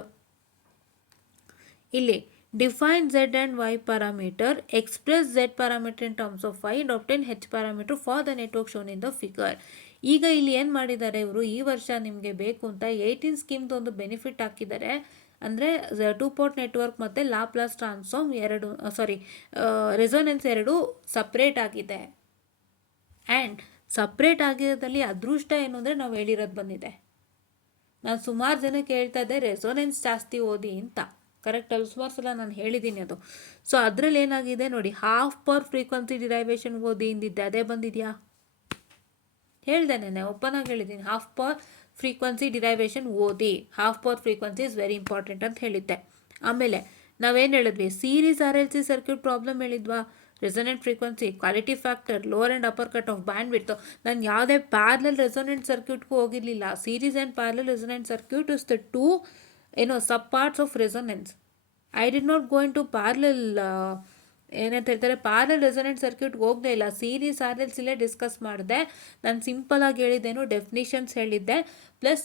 ಇಲ್ಲಿ define Z and Y parameter, express Z parameter in terms of Y and obtain H parameter for the network shown in the figure. ಈಗ ಇಲ್ಲಿ ಏನು ಮಾಡಿದ್ದಾರೆ ಇವರು, ಈ ವರ್ಷ ನಿಮಗೆ ಬೇಕು ಅಂತ 18 ಸ್ಕೀಮ್ದು ಒಂದು ಬೆನಿಫಿಟ್ ಹಾಕಿದ್ದಾರೆ. ಅಂದರೆ 2 ಪೋರ್ಟ್ ನೆಟ್ವರ್ಕ್ ಮತ್ತು ಲ್ಯಾಪ್ಲೇಸ್ ಟ್ರಾನ್ಸ್ಫಾರ್ಮ್ ರೆಸೊನೆನ್ಸ್ ಎರಡು ಸಪ್ರೇಟ್ ಆಗಿದೆ. ಆ್ಯಂಡ್ ಸಪ್ರೇಟ್ ಆಗಿರೋದ್ರಲ್ಲಿ ಅದೃಷ್ಟ ಏನು ಅಂದರೆ ನಾವು ಹೇಳಿರೋದು ಬಂದಿದೆ. ನಾನು ಸುಮಾರು ಜನಕ್ಕೆ ಹೇಳ್ತಾ ಇದ್ದೆ ರೆಸೊನೆನ್ಸ್ ಜಾಸ್ತಿ ಓದಿ ಅಂತ. ಕರೆಕ್ಟ್ ಅಲ್ಲ? ಸುಮಾರು ಸಲ ನಾನು ಹೇಳಿದ್ದೀನಿ ಅದು. ಸೊ ಅದರಲ್ಲಿ ಏನಾಗಿದೆ ನೋಡಿ, ಹಾಫ್ ಪರ್ ಫ್ರೀಕ್ವೆನ್ಸಿ ಡಿರೈವೇಷನ್ ಓದಿ ಇಂದಿದ್ದೆ, ಅದೇ ಬಂದಿದೆಯಾ? ಹೇಳಿದೆ ನೆನೆ, ಓಪನ್ ಆಗಿ ಹೇಳಿದ್ದೀನಿ, ಹಾಫ್ ಪರ್ ಫ್ರೀಕ್ವೆನ್ಸಿ ಡಿರೈವೇಷನ್ ಓದಿ, half power frequency is very important ಅಂತ ಹೇಳಿದ್ದೆ. ಆಮೇಲೆ ನಾವೇನು ಹೇಳಿದ್ವಿ, ಸೀರೀಸ್ RLC ಸರ್ಕ್ಯೂಟ್ ಪ್ರಾಬ್ಲಮ್ ಹೇಳಿದ್ವಾ? Resonant frequency, quality factor, lower and upper cut off bandwidth. ನಾನು ಯಾವುದೇ ಪ್ಯಾರಲಲ್ ರೆಸೊನೆಂಟ್ ಸರ್ಕ್ಯೂಟ್ಗೂ ಹೋಗಿರಲಿಲ್ಲ. Series and parallel resonant circuit is the 2 sub parts of resonance. I did not go into parallel ಏನಂತ ಹೇಳ್ತಾರೆ, parallel resonant ಸರ್ಕ್ಯೂಟ್ಗೆ ಹೋಗಲೇ ಇಲ್ಲ. Series RLCಲೇ discuss ಮಾಡಿದೆ. ನಾನು ಸಿಂಪಲಾಗಿ ಹೇಳಿದ್ದೇನು, ಡೆಫಿನಿಷನ್ಸ್ ಹೇಳಿದ್ದೆ, ಪ್ಲಸ್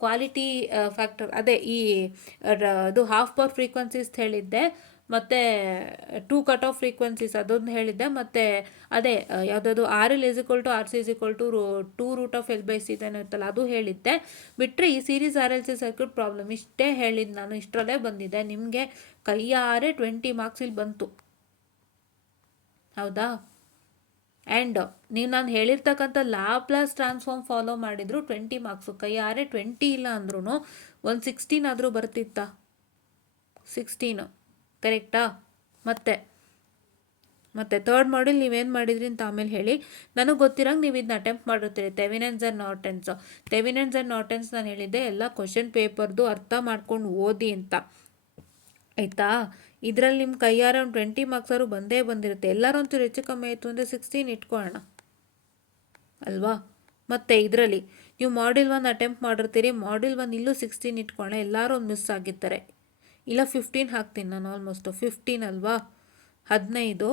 ಕ್ವಾಲಿಟಿ ಫ್ಯಾಕ್ಟರ್, ಅದೇ ಇದು ಹಾಫ್ ಪವರ್ ಫ್ರೀಕ್ವೆನ್ಸೀಸ್ ಹೇಳಿದ್ದೆ, ಮತ್ತು 2 ಕಟ್ ಆಫ್ ಫ್ರೀಕ್ವೆನ್ಸೀಸ್ ಅದೊಂದು ಹೇಳಿದ್ದೆ, ಮತ್ತು ಅದೇ ಯಾವುದಾದ್ರು RL = RC = 2√L/C ಇತ್ತಲ್ಲ ಅದು ಹೇಳಿದ್ದೆ. ಬಿಟ್ಟರೆ ಈ ಸೀರೀಸ್ RLC ಸರ್ಕ್ಯೂಟ್ ಪ್ರಾಬ್ಲಮ್ ಇಷ್ಟೇ ಹೇಳಿದ್ದು ನಾನು. ಇಷ್ಟರಲ್ಲೇ ಬಂದಿದೆ ನಿಮಗೆ ಕೈಯಾರೆ 20 ಮಾರ್ಕ್ಸ್ ಇಲ್ಲಿ ಬಂತು, ಹೌದಾ? ಆ್ಯಂಡ್ ನೀವು ನಾನು ಹೇಳಿರ್ತಕ್ಕಂಥ ಲ್ಯಾಪ್ಲೇಸ್ ಟ್ರಾನ್ಸ್ಫಾರ್ಮ್ ಫಾಲೋ ಮಾಡಿದ್ರು 20 ಮಾರ್ಕ್ಸು. ಕೈಯಾರೆ 20 ಇಲ್ಲ ಅಂದ್ರೂ ಒಂದು 16 ಆದರೂ ಬರ್ತಿತ್ತಾ? 16, ಕರೆಕ್ಟಾ? ಮತ್ತು ಥರ್ಡ್ ಮಾಡ್ಯೂಲ್ ನೀವೇನು ಮಾಡಿದ್ರಿ ಅಂತ ಆಮೇಲೆ ಹೇಳಿ. ನನಗೆ ಗೊತ್ತಿರಂಗೆ ನೀವು ಇದನ್ನ ಅಟೆಂಪ್ಟ್ ಮಾಡಿರ್ತೀರಿ. ಥೆವೆನಿನ್ಸ್ ಆ್ಯಂಡ್ ನಾರ್ಟನ್ಸ್ ನಾನು ಹೇಳಿದ್ದೆ ಎಲ್ಲ ಕ್ವಶನ್ ಪೇಪರ್ದು ಅರ್ಥ ಮಾಡ್ಕೊಂಡು ಓದಿ ಅಂತ, ಆಯಿತಾ? ಇದರಲ್ಲಿ ನಿಮ್ಮ ಕೈಯಾರ ಒಂದು 20 ಮಾರ್ಕ್ಸಾರು ಬಂದಿರುತ್ತೆ. ಎಲ್ಲರೂ ಒಂಚೂರು ಹೆಚ್ಚು ಕಮ್ಮಿ ಆಯಿತು ಅಂದರೆ 16 ಇಟ್ಕೊಳ್ಳೋಣ ಅಲ್ವಾ? ಮತ್ತು ಇದರಲ್ಲಿ ನೀವು ಮಾಡ್ಯೂಲ್ 1 ಅಟೆಂಪ್ಟ್ ಮಾಡಿರ್ತೀರಿ, ಮಾಡ್ಯೂಲ್ 1 ಇಲ್ಲೂ 16 ಇಟ್ಕೊಳ್ಳೆ, ಎಲ್ಲರೂ ಒಂದು ಮಿಸ್ ಆಗಿರ್ತಾರೆ. ಇಲ್ಲ 15 ಹಾಕ್ತೀನಿ ನಾನು, ಆಲ್ಮೋಸ್ಟು 15 ಅಲ್ವಾ, 15.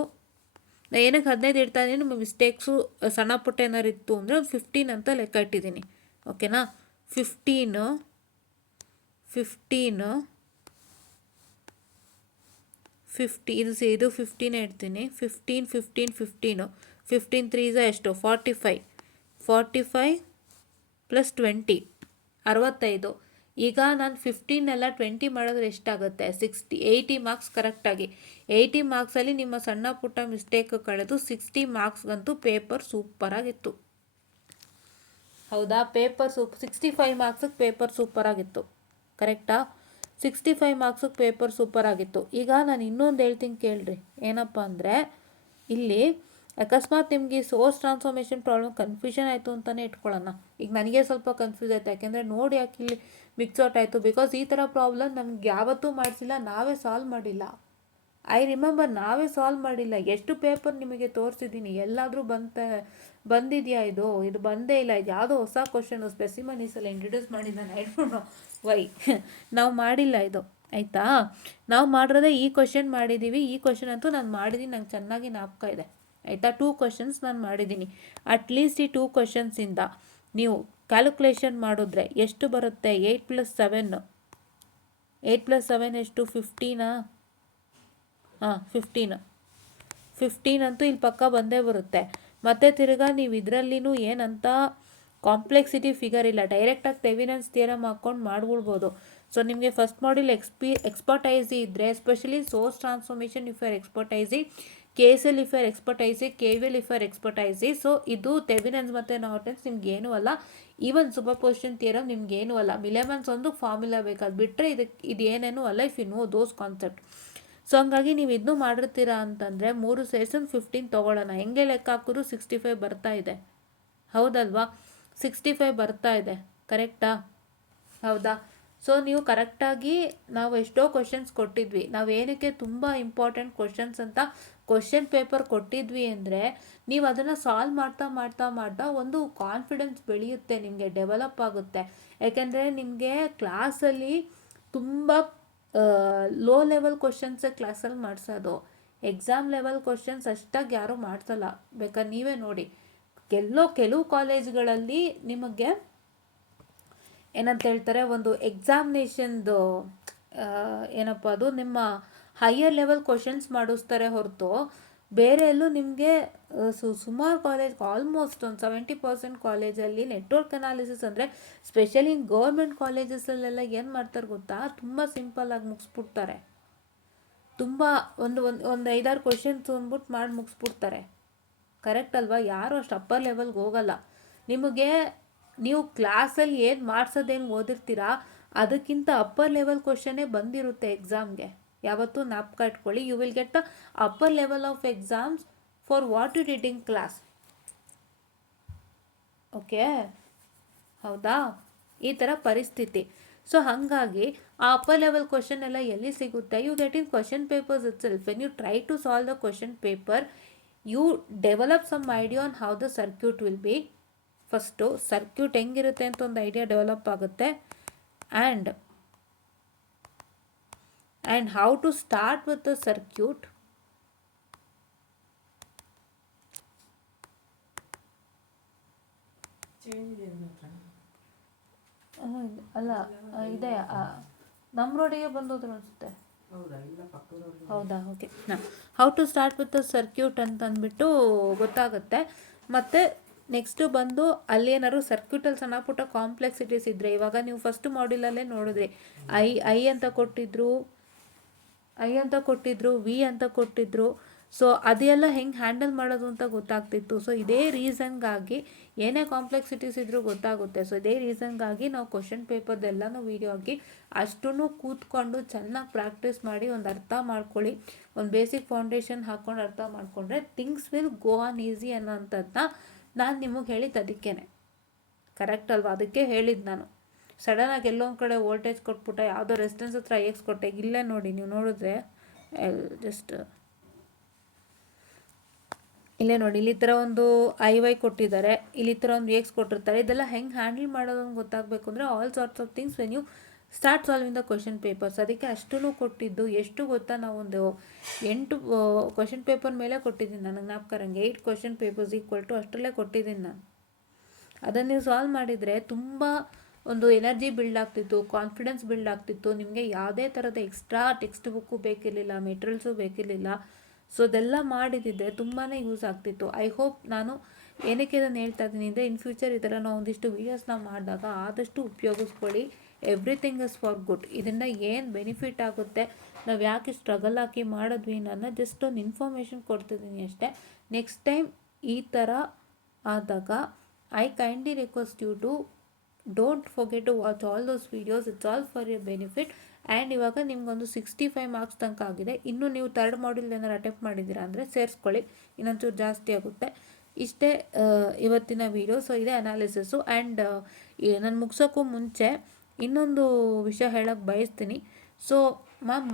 ಏನಕ್ಕೆ 15 ಇಡ್ತಾ ಇದ್ದೀನಿ, ನಿಮ್ಮ ಮಿಸ್ಟೇಕ್ಸು ಸಣ್ಣ ಪುಟ್ಟ ಏನಾರು ಇತ್ತು ಅಂದರೆ ಒಂದು 15 ಅಂತ ಲೆಕ್ಕ ಇಟ್ಟಿದ್ದೀನಿ. ಓಕೆನಾ? 15 50 ಇದು 15 ಇಡ್ತೀನಿ. 15 3 ಎಷ್ಟು 45 ಪ್ಲಸ್ 20 65. ಈಗ ನಾನು 15 20 ಮಾಡಿದ್ರೆ ಎಷ್ಟಾಗುತ್ತೆ 80 ಮಾರ್ಕ್ಸ್ ಕರೆಕ್ಟಾಗಿ. 80 ಮಾರ್ಕ್ಸಲ್ಲಿ ನಿಮ್ಮ ಸಣ್ಣ ಪುಟ್ಟ ಮಿಸ್ಟೇಕ್ ಕಳೆದು 60 ಮಾರ್ಕ್ಸ್ಗಂತೂ ಪೇಪರ್ ಸೂಪರಾಗಿತ್ತು. ಹೌದಾ? 65 ಮಾರ್ಕ್ಸಿಗೆ ಪೇಪರ್ ಸೂಪರಾಗಿತ್ತು. ಕರೆಕ್ಟಾ? 65 ಮಾರ್ಕ್ಸಿಗೆ ಪೇಪರ್ ಸೂಪರಾಗಿತ್ತು. ಈಗ ನಾನು ಇನ್ನೊಂದು ಹೇಳ್ತೀನಿ ಕೇಳ್ರಿ. ಏನಪ್ಪ ಅಂದರೆ ಇಲ್ಲಿ ಅಕಸ್ಮಾತ್ ನಿಮಗೆ ಸೋರ್ಸ್ ಟ್ರಾನ್ಸ್ಫಾರ್ಮೇಷನ್ ಪ್ರಾಬ್ಲಮ್ ಕನ್ಫ್ಯೂಷನ್ ಆಯಿತು ಅಂತಲೇ ಇಟ್ಕೊಳ್ಳೋಣ. ಈಗ ನನಗೆ ಸ್ವಲ್ಪ ಕನ್ಫ್ಯೂಸ್ ಆಯಿತು, ಯಾಕೆಂದರೆ ನೋಡಿ ಯಾಕೆ ಇಲ್ಲಿ ಮಿಕ್ಸ್ಔಟ್ ಆಯಿತು. ಬಿಕಾಸ್ ಈ ಥರ ಪ್ರಾಬ್ಲಮ್ ನಮ್ಗೆ ಯಾವತ್ತೂ ಮಾಡಿಸಿಲ್ಲ, ನಾವೇ ಸಾಲ್ವ್ ಮಾಡಿಲ್ಲ. ಐ ರಿಮೆಂಬರ್, ನಾವೇ ಸಾಲ್ವ್ ಮಾಡಿಲ್ಲ. ಎಷ್ಟು ಪೇಪರ್ ನಿಮಗೆ ತೋರಿಸಿದ್ದೀನಿ, ಎಲ್ಲಾದರೂ ಬಂದಿದೆಯಾ? ಇದು ಬಂದೇ ಇಲ್ಲ. ಇದು ಯಾವುದೋ ಹೊಸ ಕ್ವಶನು ಸ್ಪೆಸಿಮನ್ ಈ ಸಲ ಇಂಟ್ರೊಡ್ಯೂಸ್ ಮಾಡಿದ್ದಾನೆ, ಐ ಡೋಂಟ್ ನೋ ವೈ. ನಾವು ಮಾಡಿಲ್ಲ ಇದು, ಆಯಿತಾ? ನಾವು ಮಾಡಿರೋದೇ ಈ ಕ್ವಶನ್ ಮಾಡಿದ್ದೀವಿ. ಈ ಕ್ವಶನ್ ಅಂತೂ ನಾನು ಮಾಡಿದ್ದೀನಿ, ನಂಗೆ ಚೆನ್ನಾಗಿ ಜ್ಞಾಪಕ ಇದೆ, ಆಯಿತಾ? 2 ಕ್ವಶನ್ಸ್ ನಾನು ಮಾಡಿದ್ದೀನಿ. ಅಟ್ಲೀಸ್ಟ್ ಈ 2 ಕ್ವಶನ್ಸಿಂದ ನೀವು ಕ್ಯಾಲ್ಕುಲೇಷನ್ ಮಾಡಿದ್ರೆ ಎಷ್ಟು ಬರುತ್ತೆ? 8 + 7 ಎಷ್ಟು? 15. 15 ಅಂತೂ ಇಲ್ಲಿ ಪಕ್ಕ ಬಂದೇ ಬರುತ್ತೆ. ಮತ್ತು ತಿರ್ಗಾ ನೀವು ಇದರಲ್ಲಿನೂ ಏನಂತ ಕಾಂಪ್ಲೆಕ್ಸಿಟಿ ಫಿಗರ್ ಇಲ್ಲ, ಡೈರೆಕ್ಟಾಗಿ ಥೆವೆನಿನ್ಸ್ ಥಿಯರಮ್ ಹಾಕ್ಕೊಂಡು ಮಾಡ್ಬಿಡ್ಬೋದು. ಸೊ ನಿಮಗೆ ಫಸ್ಟ್ ಮಾಡ್ಯೂಲ್ ಎಕ್ಸ್ಪರ್ಟೈಸಿ ಇದ್ದರೆ, especially source transformation if are ಎಕ್ಸ್ಪರ್ಟೈಸಿ, KCL ಇಫ್ ಆರ್ ಎಕ್ಸ್ಪರ್ಟೈಸಿ, KVL ಇಫ್ ಆರ್ ಎಕ್ಸ್ಪರ್ಟೈಸಿ. ಸೊ ಇದು ಥೆವೆನಿನ್ಸ್ ಮತ್ತು ನಾರ್ಟನ್ಸ್ ನಿಮ್ಗೇನೂ ಅಲ್ಲ. ಈವನ್ ಸೂಪರ್ಪೋಸಿಷನ್ ಥಿಯರಮ್ ನಿಮ್ಗೇನೂ ಅಲ್ಲ. ಮಿಲೆಮನ್ಸ್ ಒಂದು ಫಾರ್ಮುಲಾ ಬೇಕಾದ ಬಿಟ್ಟರೆ ಇದು ಏನೇನೂ ಅಲ್ಲ, if you know those concept. So ಹಂಗಾಗಿ ನೀವು ಇದನ್ನೂ ಮಾಡಿರ್ತೀರಾ ಅಂತಂದರೆ 3 ಸೆಷನ್ 15 ತೊಗೊಳ್ಳೋಣ. ಹೆಂಗೆ ಲೆಕ್ಕ ಹಾಕಿದ್ರು 65 ಬರ್ತಾ ಇದೆ, ಹೌದಲ್ವಾ? 65 ಬರ್ತಾ ಇದೆ, ಕರೆಕ್ಟಾ? ಹೌದಾ? ಸೊ ನೀವು ಕರೆಕ್ಟಾಗಿ ನಾವು ಎಷ್ಟೋ ಕ್ವಶನ್ಸ್ ಕೊಟ್ಟಿದ್ವಿ. ನಾವು ಏನಕ್ಕೆ ತುಂಬ ಇಂಪಾರ್ಟೆಂಟ್ ಕ್ವಶನ್ಸ್ ಅಂತ ಕ್ವಶನ್ ಪೇಪರ್ ಕೊಟ್ಟಿದ್ವಿ ಅಂದರೆ, ನೀವು ಅದನ್ನು ಸಾಲ್ವ್ ಮಾಡ್ತಾ ಒಂದು ಕಾನ್ಫಿಡೆನ್ಸ್ ಬೆಳೆಯುತ್ತೆ, ನಿಮಗೆ ಡೆವಲಪ್ ಆಗುತ್ತೆ. ಯಾಕೆಂದರೆ ನಿಮಗೆ ಕ್ಲಾಸಲ್ಲಿ ತುಂಬ ಲೋ ಲೆವೆಲ್ ಕ್ವಶನ್ಸೇ ಕ್ಲಾಸಲ್ಲಿ ಮಾಡಿಸೋದು. ಎಕ್ಸಾಮ್ ಲೆವೆಲ್ ಕ್ವಶನ್ಸ್ ಅಷ್ಟಾಗಿ ಯಾರೂ ಮಾಡಿಸಲ್ಲ. ಬೇಕಾದ್ರೆ ನೀವೇ ನೋಡಿ, ಕೆಲವು ಕಾಲೇಜ್ಗಳಲ್ಲಿ ನಿಮಗೆ ಏನಂತ ಹೇಳ್ತಾರೆ, ಒಂದು ಎಕ್ಸಾಮಿನೇಷನ್ದು ಏನಪ್ಪ ಅದು ನಿಮ್ಮ ಹೈಯರ್ ಲೆವೆಲ್ ಕ್ವಶನ್ಸ್ ಮಾಡಿಸ್ತಾರೆ ಹೊರತು ಬೇರೆ ಎಲ್ಲೂ ನಿಮಗೆ ಸುಮಾರು ಕಾಲೇಜ್, ಆಲ್ಮೋಸ್ಟ್ ಒಂದು 70% ಕಾಲೇಜಲ್ಲಿ ನೆಟ್ವರ್ಕ್ ಅನಾಲಿಸಿಸ್ ಅಂದರೆ, ಸ್ಪೆಷಲಿ ಗೌರ್ಮೆಂಟ್ ಕಾಲೇಜಸಲ್ಲೆಲ್ಲ ಏನು ಮಾಡ್ತಾರೆ ಗೊತ್ತಾ, ತುಂಬ ಸಿಂಪಲ್ಲಾಗಿ ಮುಗಿಸ್ಬಿಡ್ತಾರೆ. ತುಂಬ ಒಂದು 5-6 ಕ್ವಶನ್ಸ್ ಅಂದ್ಬಿಟ್ಟು ಮಾಡಿ ಮುಗಿಸ್ಬಿಡ್ತಾರೆ. ಕರೆಕ್ಟ್ ಅಲ್ವಾ? ಯಾರು ಅಷ್ಟು ಅಪ್ಪರ್ ಲೆವೆಲ್ಗೆ ಹೋಗಲ್ಲ. ನೀವು ಕ್ಲಾಸಲ್ಲಿ ಏನು ಮಾಡ್ಸೋದೇನು ಓದಿರ್ತೀರಾ ಅದಕ್ಕಿಂತ ಅಪ್ಪರ್ ಲೆವೆಲ್ ಕ್ವಶನ್ನೇ ಬಂದಿರುತ್ತೆ ಎಕ್ಸಾಮ್ಗೆ. ಯಾವತ್ತೂ ಜ್ಞಾಪಕ ಇಟ್ಕೊಳ್ಳಿ. You will get the upper level of exams for what you did in class. Okay, ಹೌದಾ? ಈ ಥರ ಪರಿಸ್ಥಿತಿ. ಸೊ ಹಾಗಾಗಿ ಆ ಅಪ್ಪರ್ ಲೆವೆಲ್ ಕ್ವಶನ್ ಎಲ್ಲ ಎಲ್ಲಿ ಸಿಗುತ್ತೆ? You get in question papers itself. When you try to solve the question paper, you develop some idea on how the circuit will be. First circuit ಹೆಂಗಿರುತ್ತೆ ಅಂತ ಒಂದು idea develop ಆಗುತ್ತೆ. And how to start with the circuit. ಅಲ್ಲ, ಇದೆ ನಮ್ಮ ರೋಡಿಗೆ ಬಂದೋದ್ರು ಅನಿಸುತ್ತೆ. ಹೌದಾ? Okay. How to start with the circuit ಅಂತ ಅಂದ್ಬಿಟ್ಟು ಗೊತ್ತಾಗುತ್ತೆ. ಮತ್ತು ನೆಕ್ಸ್ಟು ಬಂದು ಅಲ್ಲಿ ಏನಾದ್ರು ಸರ್ಕ್ಯೂಟಲ್ಲಿ ಸಣ್ಣ ಪುಟ್ಟ ಕಾಂಪ್ಲೆಕ್ಸಿಟೀಸ್ ಇದ್ದರೆ, ಇವಾಗ ನೀವು ಫಸ್ಟ್ ಮಾಡ್ಯೂಲಲ್ಲೇ ನೋಡಿದ್ರಿ, ಐ ಅಂತ ಕೊಟ್ಟಿದ್ರು, ವಿ ಅಂತ ಕೊಟ್ಟಿದ್ರು. ಸೊ ಅದೆಲ್ಲ ಹೆಂಗೆ ಹ್ಯಾಂಡಲ್ ಮಾಡೋದು ಅಂತ ಗೊತ್ತಾಗ್ತಿತ್ತು. ಸೊ ಇದೇ ರೀಸನ್ಗಾಗಿ ಏನೇ ಕಾಂಪ್ಲೆಕ್ಸಿಟೀಸ್ ಇದ್ರೂ ಗೊತ್ತಾಗುತ್ತೆ. ಸೊ ಇದೇ ರೀಸನ್ಗಾಗಿ ನಾವು ಕ್ವಶನ್ ಪೇಪರ್ದೆಲ್ಲನೂ ವೀಡಿಯೋ ಹಾಕಿ ಅಷ್ಟೂ ಕೂತ್ಕೊಂಡು ಚೆನ್ನಾಗಿ ಪ್ರಾಕ್ಟೀಸ್ ಮಾಡಿ ಒಂದು ಅರ್ಥ ಮಾಡ್ಕೊಳ್ಳಿ. ಒಂದು ಬೇಸಿಕ್ ಫೌಂಡೇಶನ್ ಹಾಕ್ಕೊಂಡು ಅರ್ಥ ಮಾಡಿಕೊಂಡ್ರೆ things will go on easy ಅನ್ನೋಂಥದ್ದನ್ನ ನಾನು ನಿಮಗೆ ಹೇಳಿದ್ದು ಅದಕ್ಕೇ. ಕರೆಕ್ಟ್ ಅಲ್ವಾ? ಅದಕ್ಕೆ ಹೇಳಿದ್ದು ನಾನು. ಸಡನ್ನಾಗಿ ಎಲ್ಲೊಂದು ಕಡೆ ವೋಲ್ಟೇಜ್ ಕೊಟ್ಬಿಟ್ಟ, ಯಾವುದೋ ರೆಸಿಸ್ಟೆನ್ಸ್ ಹತ್ರ ಎಕ್ಸ್ ಕೊಟ್ಟೆ, ಇಲ್ಲೇ ನೋಡಿ ನೀವು ನೋಡಿದ್ರೆ ಜಸ್ಟ್ ಇಲ್ಲೇ ನೋಡಿ, ಇಲ್ಲಿ ಈ ಥರ ಒಂದು IY ಕೊಟ್ಟಿದ್ದಾರೆ, ಇಲ್ಲಿ ಈ ಥರ ಒಂದು X ಕೊಟ್ಟಿರ್ತಾರೆ. ಇದೆಲ್ಲ ಹೆಂಗೆ ಹ್ಯಾಂಡಲ್ ಮಾಡೋದು ಅಂತ ಗೊತ್ತಾಗಬೇಕು ಅಂದರೆ all sorts of things when you start solving the question papers. ಅದಕ್ಕೆ ಅಷ್ಟೂ ಕೊಟ್ಟಿದ್ದು ಎಷ್ಟು ಗೊತ್ತಾ, ನಾವೊಂದು 8 ಕ್ವಶನ್ ಪೇಪರ್ ಮೇಲೆ ಕೊಟ್ಟಿದ್ದೀನಿ. ನನಗೆ ಜ್ಞಾಪಕರಂಗೆ 8 ಕ್ವಶನ್ ಪೇಪರ್ಸ್ ಈಕ್ವಲ್ ಟು ಅಷ್ಟರಲ್ಲೇ ಕೊಟ್ಟಿದ್ದೀನಿ ನಾನು. ಅದನ್ನು ನೀವು ಸಾಲ್ವ್ ಮಾಡಿದರೆ ತುಂಬ ಒಂದು ಎನರ್ಜಿ ಬಿಲ್ಡ್ ಆಗ್ತಿತ್ತು, ಕಾನ್ಫಿಡೆನ್ಸ್ ಬಿಲ್ಡ್ ಆಗ್ತಿತ್ತು. ನಿಮಗೆ ಯಾವುದೇ ಥರದ ಎಕ್ಸ್ಟ್ರಾ ಟೆಕ್ಸ್ಟ್ ಬುಕ್ಕು ಬೇಕಿರಲಿಲ್ಲ, ಮೆಟೀರಿಯಲ್ಸು ಬೇಕಿರಲಿಲ್ಲ. ಸೊ ಅದೆಲ್ಲ ಮಾಡಿದ್ದಿದ್ರೆ ತುಂಬಾ ಯೂಸ್ ಆಗ್ತಿತ್ತು. ಐ ಹೋಪ್ ನಾನು ಏನಕ್ಕೆ ಇದನ್ನು ಹೇಳ್ತಾ ಇದ್ದೀನಿ ಅಂದರೆ ಇನ್ ಫ್ಯೂಚರ್ ಈ ಥರ ನಾವು ಒಂದಿಷ್ಟು ವೀಡಿಯೋಸ್ನ ಮಾಡಿದಾಗ ಆದಷ್ಟು ಉಪಯೋಗಿಸ್ಕೊಳ್ಳಿ. Everything is for good. ಇದರಿಂದ ಏನು ಬೆನಿಫಿಟ್ ಆಗುತ್ತೆ, ನಾವು ಯಾಕೆ ಸ್ಟ್ರಗಲ್ ಹಾಕಿ ಮಾಡಿದ್ವಿ ನನ್ನ ಜಸ್ಟ್ ಒಂದು ಇನ್ಫಾರ್ಮೇಷನ್ ಕೊಡ್ತಿದ್ದೀನಿ ಅಷ್ಟೇ. ನೆಕ್ಸ್ಟ್ ಟೈಮ್ ಈ ಥರ ಆದಾಗ I kindly request you to don't forget to watch all those videos. It's all for your benefit. And ಇವಾಗ ನಿಮ್ಗೊಂದು 65 ಮಾರ್ಕ್ಸ್ ತನಕ ಆಗಿದೆ. ಇನ್ನೂ ನೀವು 3rd ಮಾಡ್ಯೂಲ್ ಏನಾರು ಅಟೆಂಪ್ಟ್ ಮಾಡಿದ್ದೀರಾ ಅಂದರೆ ಸೇರಿಸ್ಕೊಳ್ಳಿ, ಇನ್ನೊಂಚೂರು ಜಾಸ್ತಿ ಆಗುತ್ತೆ. ಇಷ್ಟೇ ಇವತ್ತಿನ ವೀಡಿಯೋ. ಸೊ ಇದೇ ಅನಾಲಿಸಿಸು. ಆ್ಯಂಡ್ ನಾನು ಮುಗಿಸೋಕ್ಕೂ ಮುಂಚೆ ಇನ್ನೊಂದು ವಿಷಯ ಹೇಳೋಕ್ಕೆ ಬಯಸ್ತೀನಿ. ಸೊ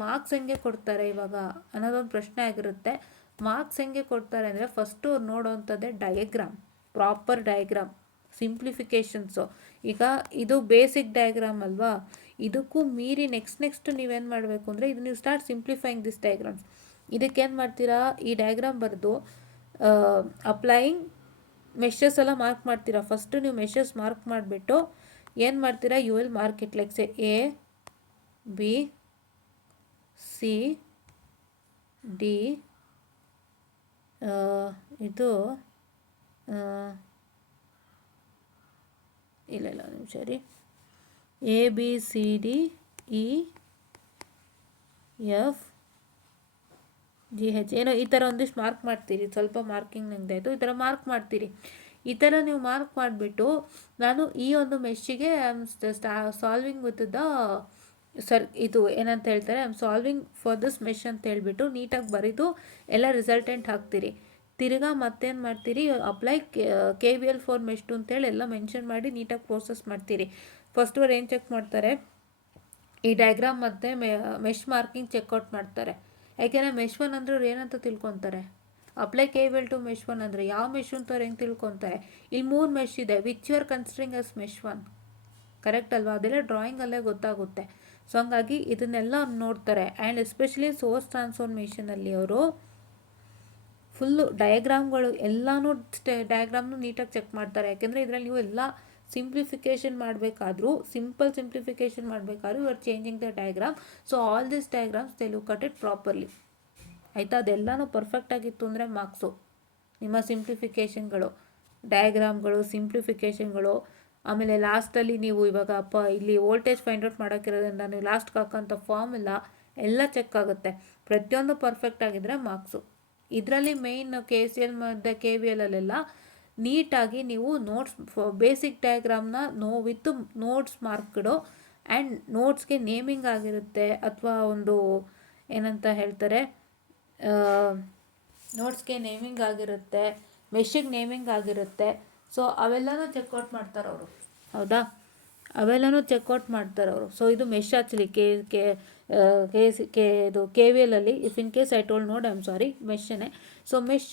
ಮಾರ್ಕ್ಸ್ ಹೆಂಗೆ ಕೊಡ್ತಾರೆ ಇವಾಗ ಅನ್ನೋದೊಂದು ಪ್ರಶ್ನೆ ಆಗಿರುತ್ತೆ. ಮಾರ್ಕ್ಸ್ ಹೆಂಗೆ ಕೊಡ್ತಾರೆ ಅಂದರೆ ಫಸ್ಟು ಅವ್ರು ನೋಡೋವಂಥದ್ದೇ ಡಯಾಗ್ರಾಮ್, ಪ್ರಾಪರ್ ಡಯಾಗ್ರಾಮ್, ಸಿಂಪ್ಲಿಫಿಕೇಷನ್ಸು. ಈಗ ಇದು ಬೇಸಿಕ್ ಡಯಾಗ್ರಾಮ್ ಅಲ್ವಾ, ಇದಕ್ಕೂ ಮೀರಿ ನೆಕ್ಸ್ಟ್ ನೀವೇನು ಮಾಡಬೇಕು ಅಂದರೆ ಇದು ನೀವು ಸ್ಟಾರ್ಟ್ ಸಿಂಪ್ಲಿಫೈಯಿಂಗ್ ದಿಸ್ ಡಯಾಗ್ರಾಮ್ಸ್. ಇದಕ್ಕೇನು ಮಾಡ್ತೀರಾ, ಈ ಡಯಾಗ್ರಾಮ್ ಬರೆದು ಅಪ್ಲೈಯಿಂಗ್ ಮೆಷರ್ಸ್ ಎಲ್ಲ ಮಾರ್ಕ್ ಮಾಡ್ತೀರಾ. ಫಸ್ಟು ನೀವು ಮೆಷರ್ಸ್ ಮಾರ್ಕ್ ಮಾಡಿಬಿಟ್ಟು ಏನು ಮಾಡ್ತೀರಾ, you will mark it like say A B C D ಇದು ಇಲ್ಲ ನಿಮಿಷ ರೀ, A B C D E F G H ಏನೋ ಈ ಥರ ಒಂದಿಷ್ಟು ಮಾರ್ಕ್ ಮಾಡ್ತೀರಿ. ಸ್ವಲ್ಪ ಮಾರ್ಕಿಂಗ್ ನಂಗೆ ಆಯಿತು. ಈ ಥರ ಮಾರ್ಕ್ ಮಾಡ್ತೀರಿ. ಈ ಥರ ನೀವು ಮಾರ್ಕ್ ಮಾಡಿಬಿಟ್ಟು ನಾನು ಈ ಒಂದು ಮೆಶ್ಶಿಗೆ ಸಾಲ್ವಿಂಗ್ ವಿತ್ ದ ಇದು ಏನಂತ ಹೇಳ್ತಾರೆ, ಸಾಲ್ವಿಂಗ್ ಫಾರ್ ದಿಸ್ ಮೆಶ್ ಅಂತ ಹೇಳ್ಬಿಟ್ಟು ನೀಟಾಗಿ ಬರೀದು ಎಲ್ಲ ರಿಸಲ್ಟೆಂಟ್ ಹಾಕ್ತೀರಿ. ತಿರ್ಗಾ ಮತ್ತೇನು ಮಾಡ್ತೀರಿ, ಅಪ್ಲೈ KVL ಫಾರ್ ಮೆಶ್ 2 ಅಂತೇಳಿ ಎಲ್ಲ ಮೆನ್ಷನ್ ಮಾಡಿ ನೀಟಾಗಿ ಪ್ರೋಸೆಸ್ ಮಾಡ್ತೀರಿ. ಫಸ್ಟ್ ಅವ್ರು ಏನು ಚೆಕ್ ಮಾಡ್ತಾರೆ, ಈ ಡಯಾಗ್ರಾಮ್ ಮತ್ತು ಮೆಶ್ ಮಾರ್ಕಿಂಗ್ ಚೆಕ್ಔಟ್ ಮಾಡ್ತಾರೆ. ಯಾಕೆಂದರೆ ಮೆಶ್ 1 ಅಂದರೆ ಅವ್ರು ಏನಂತ ತಿಳ್ಕೊತಾರೆ, ಅಪ್ಲೈ KVL ಟು ಮೆಶ್ 1 ಅಂದರೆ ಯಾವ ಮೆಶ್ ಅಂತ ಅವ್ರು ಹೆಂಗೆ ತಿಳ್ಕೊತಾರೆ. ಇಲ್ಲಿ 3 ಮೆಶ್ ಇದೆ, which you are considering as mesh 1, correct ಅಲ್ವಾ? ಅದೆಲ್ಲ ಡ್ರಾಯಿಂಗಲ್ಲೇ ಗೊತ್ತಾಗುತ್ತೆ. ಸೊ ಹಂಗಾಗಿ ಇದನ್ನೆಲ್ಲ ಅವ್ರು ನೋಡ್ತಾರೆ. ಆ್ಯಂಡ್ ಎಸ್ಪೆಷಲಿ ಸೋರ್ಸ್ ಟ್ರಾನ್ಸ್ಫಾರ್ಮೇಷನಲ್ಲಿ ಅವರು ಫುಲ್ಲು ಡಯಾಗ್ರಾಮ್ಗಳು ಎಲ್ಲನೂ ಡಯಾಗ್ರಾಮ್ನು ನೀಟಾಗಿ ಚೆಕ್ ಮಾಡ್ತಾರೆ. ಯಾಕೆಂದರೆ ಇದರಲ್ಲಿ ನೀವು ಎಲ್ಲ ಸಿಂಪ್ಲಿಫಿಕೇಷನ್ ಮಾಡಬೇಕಾದ್ರೂ, ಸಿಂಪಲ್ ಸಿಂಪ್ಲಿಫಿಕೇಷನ್ ಮಾಡಬೇಕಾದ್ರೂ you are changing the diagram. So all this diagrams they look at it properly. ಆಯಿತಾ? ಅದೆಲ್ಲನೂ ಪರ್ಫೆಕ್ಟಾಗಿತ್ತು ಅಂದರೆ ಮಾರ್ಕ್ಸು. ನಿಮ್ಮ ಸಿಂಪ್ಲಿಫಿಕೇಷನ್ಗಳು, ಡಯಾಗ್ರಾಮ್ಗಳು, ಸಿಂಪ್ಲಿಫಿಕೇಷನ್ಗಳು, ಆಮೇಲೆ ಲಾಸ್ಟಲ್ಲಿ ನೀವು ಇವಾಗ ಇಲ್ಲಿ ವೋಲ್ಟೇಜ್ ಫೈಂಡ್ ಔಟ್ ಮಾಡೋಕ್ಕಿರೋದ್ರಿಂದ ನೀವು ಲಾಸ್ಟ್ಗೆ ಹಾಕೋಂಥ ಫಾರ್ಮುಲ ಎಲ್ಲ ಚೆಕ್ ಆಗುತ್ತೆ. ಪ್ರತಿಯೊಂದು ಪರ್ಫೆಕ್ಟ್ ಆಗಿದ್ದರೆ ಮಾರ್ಕ್ಸು. ಇದರಲ್ಲಿ ಮೇಯ್ನ್ KCL ಮತ್ತು KVL ಅಲ್ಲೆಲ್ಲ ನೀಟಾಗಿ ನೀವು ನೋಟ್ಸ್, ಬೇಸಿಕ್ ಡಯಾಗ್ರಾಮ್ನ ವಿತ್ ನೋಟ್ಸ್ ಮಾರ್ಕ್ಡು ಆ್ಯಂಡ್ ನೋಟ್ಸ್ಗೆ ನೇಮಿಂಗ್ ಆಗಿರುತ್ತೆ, ಅಥವಾ ಒಂದು ಏನಂತ ಹೇಳ್ತಾರೆ, ನೋಟ್ಸ್ಗೆ ನೇಮಿಂಗ್ ಆಗಿರುತ್ತೆ, ಮೆಷಿಗೆ ನೇಮಿಂಗ್ ಆಗಿರುತ್ತೆ. ಸೊ ಅವೆಲ್ಲನೂ ಚೆಕ್ಔಟ್ ಮಾಡ್ತಾರೆ ಅವರು, ಹೌದಾ? ಅವೆಲ್ಲನೂ ಚೆಕ್ಔಟ್ ಮಾಡ್ತಾರೆ ಅವರು. ಸೊ ಇದು ಮೆಶ್ ಆ್ಯಕ್ಚುಲಿ ಇದು KVL ಅಲ್ಲಿ if in case I told node, I am sorry, ಮೆಶ್ಶೇ. ಸೊ ಮೆಶ್,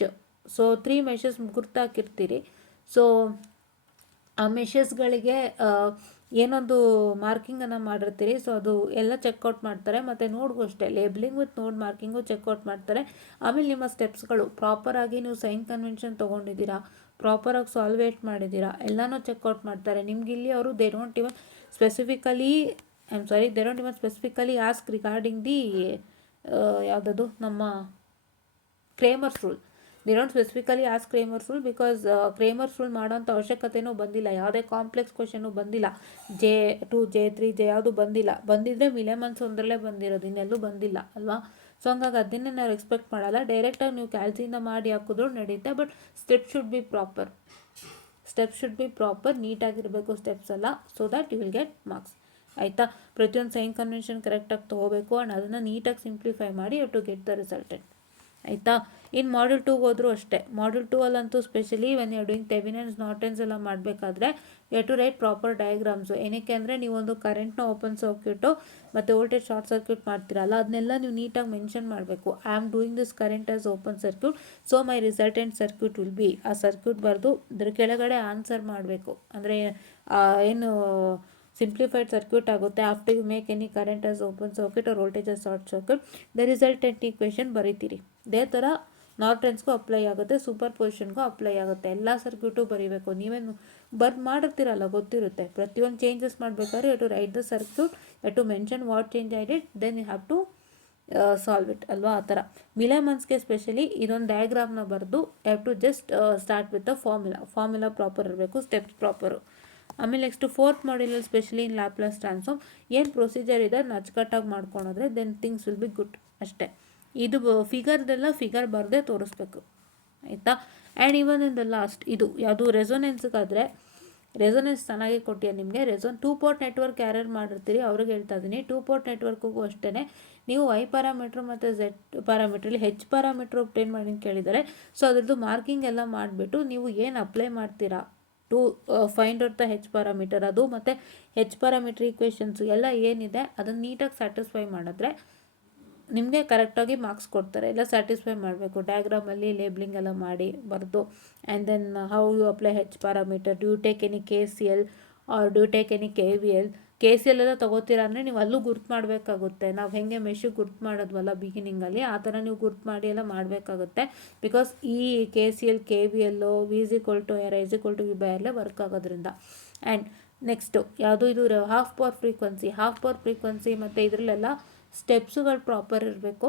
ಸೊ 3 ಮೆಷಸ್ ಗುರ್ತಾಕಿರ್ತೀರಿ. ಸೊ ಆ ಮೆಷಸ್ಗಳಿಗೆ ಏನೊಂದು ಮಾರ್ಕಿಂಗನ್ನು ಮಾಡಿರ್ತೀರಿ. ಸೊ ಅದು ಎಲ್ಲ ಚೆಕ್ಔಟ್ ಮಾಡ್ತಾರೆ. ಮತ್ತು ನೋಡ್ಗೂ ಅಷ್ಟೇ, ಲೇಬ್ಲಿಂಗ್ ವಿತ್ ನೋಡ್ ಮಾರ್ಕಿಂಗು ಚೆಕ್ಔಟ್ ಮಾಡ್ತಾರೆ. ಆಮೇಲೆ ನಿಮ್ಮ ಸ್ಟೆಪ್ಸ್ಗಳು ಪ್ರಾಪರಾಗಿ ನೀವು ಸೈನ್ ಕನ್ವೆನ್ಷನ್ ತೊಗೊಂಡಿದ್ದೀರಾ, ಪ್ರಾಪರಾಗಿ ಸಾಲ್ವೇಟ್ ಮಾಡಿದ್ದೀರಾ, ಎಲ್ಲನೂ ಚೆಕ್ಔಟ್ ಮಾಡ್ತಾರೆ. ನಿಮ್ಗೆ ಇಲ್ಲಿ ಅವರು they don't even specifically ask regarding the ಯಾವುದದು ನಮ್ಮ Cramer's rule. They don't specifically ask Cramer's rule because Cramer's rule ಮಾಡೋಂಥ ಅವಶ್ಯಕತೆಯೂ ಬಂದಿಲ್ಲ. ಯಾವುದೇ ಕಾಂಪ್ಲೆಕ್ಸ್ ಕ್ವಶನು ಬಂದಿಲ್ಲ. J2 J3 ಯಾವುದು ಬಂದಿಲ್ಲ. ಬಂದಿದ್ದರೆ ಮಿಲೆಮನ್ಸ್ ಒಂದರಲ್ಲೇ ಬಂದಿರೋದು, ಇನ್ನೆಲ್ಲೂ ಬಂದಿಲ್ಲ ಅಲ್ವಾ? ಸೊ ಹಂಗಾಗಿ ಅದನ್ನೇ ನಾವು ಎಕ್ಸ್ಪೆಕ್ಟ್ ಮಾಡಲ್ಲ. ಡೈರೆಕ್ಟಾಗಿ ನೀವು ಕ್ಯಾಲ್ಸಿಯಿಂದ ಮಾಡಿ ಹಾಕಿದ್ರು ನಡೆಯುತ್ತೆ. But step should be proper, ನೀಟಾಗಿರಬೇಕು ಸ್ಟೆಪ್ಸ್ ಎಲ್ಲ. So that you will get marks. ಆಯಿತಾ? ಪ್ರತಿಯೊಂದು ಸೈನ್ ಕನ್ವೆನ್ಷನ್ ಕರೆಕ್ಟಾಗಿ ತೊಗೋಬೇಕು. ಆ್ಯಂಡ್ ಅದನ್ನು ನೀಟಾಗಿ ಸಿಂಪ್ಲಿಫೈ ಮಾಡಿ you to get the resultant. ಆಯಿತಾ. ಇನ್ನು ಮಾಡ್ಯೂಲ್ 2ಗೆ ಹೋದರೂ ಅಷ್ಟೇ. ಮಾಡ್ಯೂಲ್ 2ಅಲ್ಲಂತೂ specially when you doing Thevenin's Norton's ಎಲ್ಲ ಮಾಡಬೇಕಾದ್ರೆ you to write proper diagrams. ಏನಕ್ಕೆ ಅಂದರೆ ನೀವೊಂದು ಕರೆಂಟ್ನ ಓಪನ್ ಸರ್ಕ್ಯೂಟು ಮತ್ತು ವೋಲ್ಟೇಜ್ ಶಾರ್ಟ್ ಸರ್ಕ್ಯೂಟ್ ಮಾಡ್ತೀರಲ್ಲ, ಅದನ್ನೆಲ್ಲ ನೀವು ನೀಟಾಗಿ ಮೆನ್ಷನ್ ಮಾಡಬೇಕು. I am doing this current as open circuit, so my resultant circuit will be. ಆ ಸರ್ಕ್ಯೂಟ್ ಬರೆದು ಅದ್ರ ಕೆಳಗಡೆ ಆನ್ಸರ್ ಮಾಡಬೇಕು. ಅಂದರೆ ಏನು ಸಿಂಪ್ಲಿಫೈಡ್ ಸರ್ಕ್ಯೂಟ್ ಆಗುತ್ತೆ. After you make any current as open circuit or voltage as short circuit, the resultant equation ಬರೀತೀರಿ. ಇದೇ ಥರ ನಾರ್ಟನ್ಸ್ಗೂ ಅಪ್ಲೈ ಆಗುತ್ತೆ, ಸೂಪರ್ ಪೊಸಿಷನ್ಗೂ ಅಪ್ಲೈ ಆಗುತ್ತೆ. ಎಲ್ಲ ಸರ್ಕ್ಯೂಟು ಬರೀಬೇಕು. ನೀವೇನು ಮಾಡಿರ್ತೀರಲ್ಲ, ಗೊತ್ತಿರುತ್ತೆ. ಪ್ರತಿಯೊಂದು ಚೇಂಜಸ್ ಮಾಡಬೇಕಾದ್ರೆ you to write the circuit, you to mention what change I did, then you have to solve it ಅಲ್ವಾ. ಆ ಥರ ಮಿಲೆಮನ್ಸ್ಗೆ ಸ್ಪೆಷಲಿ ಇದೊಂದು ಡಯಾಗ್ರಾಮ್ನ ಬರೆದು you have to just start with the formula proper ಇರಬೇಕು, ಸ್ಟೆಪ್ಸ್ ಪ್ರಾಪರು. ಆಮೇಲೆ ನೆಕ್ಸ್ಟು ಫೋರ್ತ್ ಮಾಡ್ಯೂಲಲ್ಲಿ ಸ್ಪೆಷಲಿ ಇನ್ ಲ್ಯಾಪ್ಲೇಸ್ ಟ್ರಾನ್ಸ್ಫಾರ್ಮ್ ಏನು ಪ್ರೊಸೀಜರ್ ಇದೆ ಅದನ್ನ ಅಚ್ಚುಕಟ್ಟಾಗಿ ಮಾಡ್ಕೊಂಡ್ರೆ then things will be good ಅಷ್ಟೇ. ಇದು ಫಿಗರ್ದೆಲ್ಲ ಫಿಗರ್ ಬರದೆ ತೋರಿಸ್ಬೇಕು, ಆಯಿತಾ. And even in the last ಇದು ಯಾವುದು ರೆಸೊನೆನ್ಸ್ಗಾದರೆ ರೆಸೊನೆನ್ಸ್ ಚೆನ್ನಾಗಿ ಕೊಟ್ಟಿಯ ನಿಮಗೆ. 2 ಪೋರ್ಟ್ ನೆಟ್ವರ್ಕ್ ಯಾರ್ಯಾರು ಮಾಡಿರ್ತೀರಿ ಅವ್ರಿಗೆ ಹೇಳ್ತಾ ಇದ್ದೀನಿ. 2 ಪೋರ್ಟ್ ನೆಟ್ವರ್ಕ್ಗೂ ಅಷ್ಟೇ ನೀವು Y ಪ್ಯಾರಾಮೀಟ್ರ್ ಮತ್ತು Z ಪ್ಯಾರಾಮೀಟ್ರಲ್ಲಿ H ಪ್ಯಾರಾಮೀಟ್ರ್ ಒಬ್ಟೇನ್ ಮಾಡಿ ಅಂತ ಕೇಳಿದ್ದಾರೆ. ಸೊ ಅದ್ರದ್ದು ಮಾರ್ಕಿಂಗ್ ಎಲ್ಲ ಮಾಡಿಬಿಟ್ಟು ನೀವು ಏನು ಅಪ್ಲೈ ಮಾಡ್ತೀರಾ to find out the H parameter, ಅದು ಮತ್ತು H ಪ್ಯಾರಾಮೀಟ್ರ್ ಈಕ್ವೇಷನ್ಸು ಎಲ್ಲ ಏನಿದೆ ಅದನ್ನು ನೀಟಾಗಿ ಸ್ಯಾಟಿಸ್ಫೈ ಮಾಡಿದ್ರೆ ನಿಮಗೆ ಕರೆಕ್ಟಾಗಿ ಮಾರ್ಕ್ಸ್ ಕೊಡ್ತಾರೆ. ಎಲ್ಲ ಸ್ಯಾಟಿಸ್ಫೈ ಮಾಡಬೇಕು. ಡಯಾಗ್ರಾಮಲ್ಲಿ ಲೇಬ್ಲಿಂಗ್ ಎಲ್ಲ ಮಾಡಿ ಬರೆದು and then how you apply H parameter, do take any KCL or do take any KVL. KCL ಎಲ್ಲ ತೊಗೋತೀರಾ ಅಂದರೆ ನೀವು ಅಲ್ಲೂ ಗುರ್ತು ಮಾಡಬೇಕಾಗುತ್ತೆ. ನಾವು ಹೇಗೆ ಮೆಶಿಗೆ ಗುರ್ತು ಮಾಡೋದ್ವಲ್ಲ ಬಿಗಿನಿಂಗಲ್ಲಿ, ಆ ಥರ ನೀವು ಗುರ್ತು ಮಾಡಿ ಎಲ್ಲ ಮಾಡಬೇಕಾಗುತ್ತೆ. ಬಿಕಾಸ್ ಈ KCL KVL V=R I=V/R work ಆಗೋದ್ರಿಂದ. ಆ್ಯಂಡ್ ನೆಕ್ಸ್ಟು ಯಾವುದು ಇದು ಹಾಫ್ ಪವರ್ ಫ್ರೀಕ್ವೆನ್ಸಿ ಮತ್ತು ಇದರಲ್ಲೆಲ್ಲ ಸ್ಟೆಪ್ಸುಗಳು ಪ್ರಾಪರ್ ಇರಬೇಕು.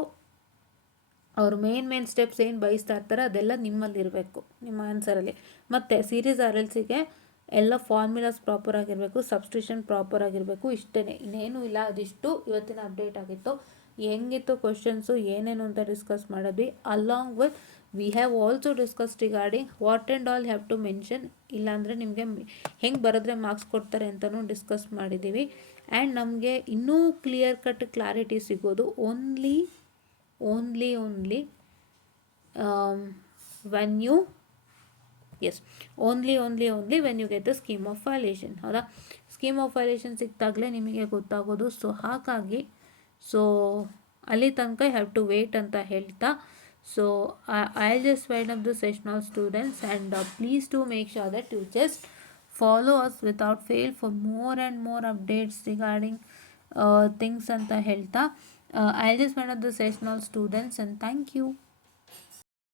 ಅವರು ಮೇನ್ ಸ್ಟೆಪ್ಸ್ ಏನು ಬಯಸ್ತಾ ಇರ್ತಾರೆ ಅದೆಲ್ಲ ನಿಮ್ಮಲ್ಲಿರಬೇಕು ನಿಮ್ಮ ಆನ್ಸರಲ್ಲಿ. ಮತ್ತು ಸೀರೀಸ್ RLCಗೆ ಎಲ್ಲ ಫಾರ್ಮುಲಾಸ್ ಪ್ರಾಪರ್ ಆಗಿರಬೇಕು, ಸಬ್ಸ್ಟಿಟ್ಯೂಷನ್ ಪ್ರಾಪರ್ ಆಗಿರಬೇಕು. ಇಷ್ಟೇ, ಇನ್ನೇನು ಇಲ್ಲ. ಅದಿಷ್ಟು ಇವತ್ತಿನ ಅಪ್ಡೇಟ್ ಆಗಿತ್ತು. ಹೆಂಗಿತ್ತು ಕ್ವಶನ್ಸು ಏನೇನು ಅಂತ ಡಿಸ್ಕಸ್ ಮಾಡಿದ್ವಿ. Along with we have also discuss regarding what and all have to mention, ಇಲ್ಲಾಂದರೆ ನಿಮಗೆ ಹೆಂಗೆ ಬರೆದ್ರೆ ಮಾರ್ಕ್ಸ್ ಕೊಡ್ತಾರೆ ಅಂತಲೂ ಡಿಸ್ಕಸ್ ಮಾಡಿದ್ದೀವಿ. ಆ್ಯಂಡ್ ನಮಗೆ ಇನ್ನೂ ಕ್ಲಿಯರ್ ಕಟ್ ಕ್ಲಾರಿಟಿ ಸಿಗೋದು only when you when you get the scheme of valuation. ಹೌದಾ, ಸ್ಕೀಮ್ ಆಫ್ ವೈಲೇಷನ್ ಸಿಕ್ತಾಗಲೇ ನಿಮಗೆ ಗೊತ್ತಾಗೋದು. ಸೊ ಹಾಗಾಗಿ ಅಲ್ಲಿ ತನಕ ಯು ಹ್ಯಾವ್ ಟು ವೇಟ್ ಅಂತ ಹೇಳ್ತಾ, so I'll just wind up the session of students, and please do make sure that you just follow us without fail for more and more updates regarding things ಅಂತ ಹೇಳ್ತಾ I'll just wind up the session of students, and thank you.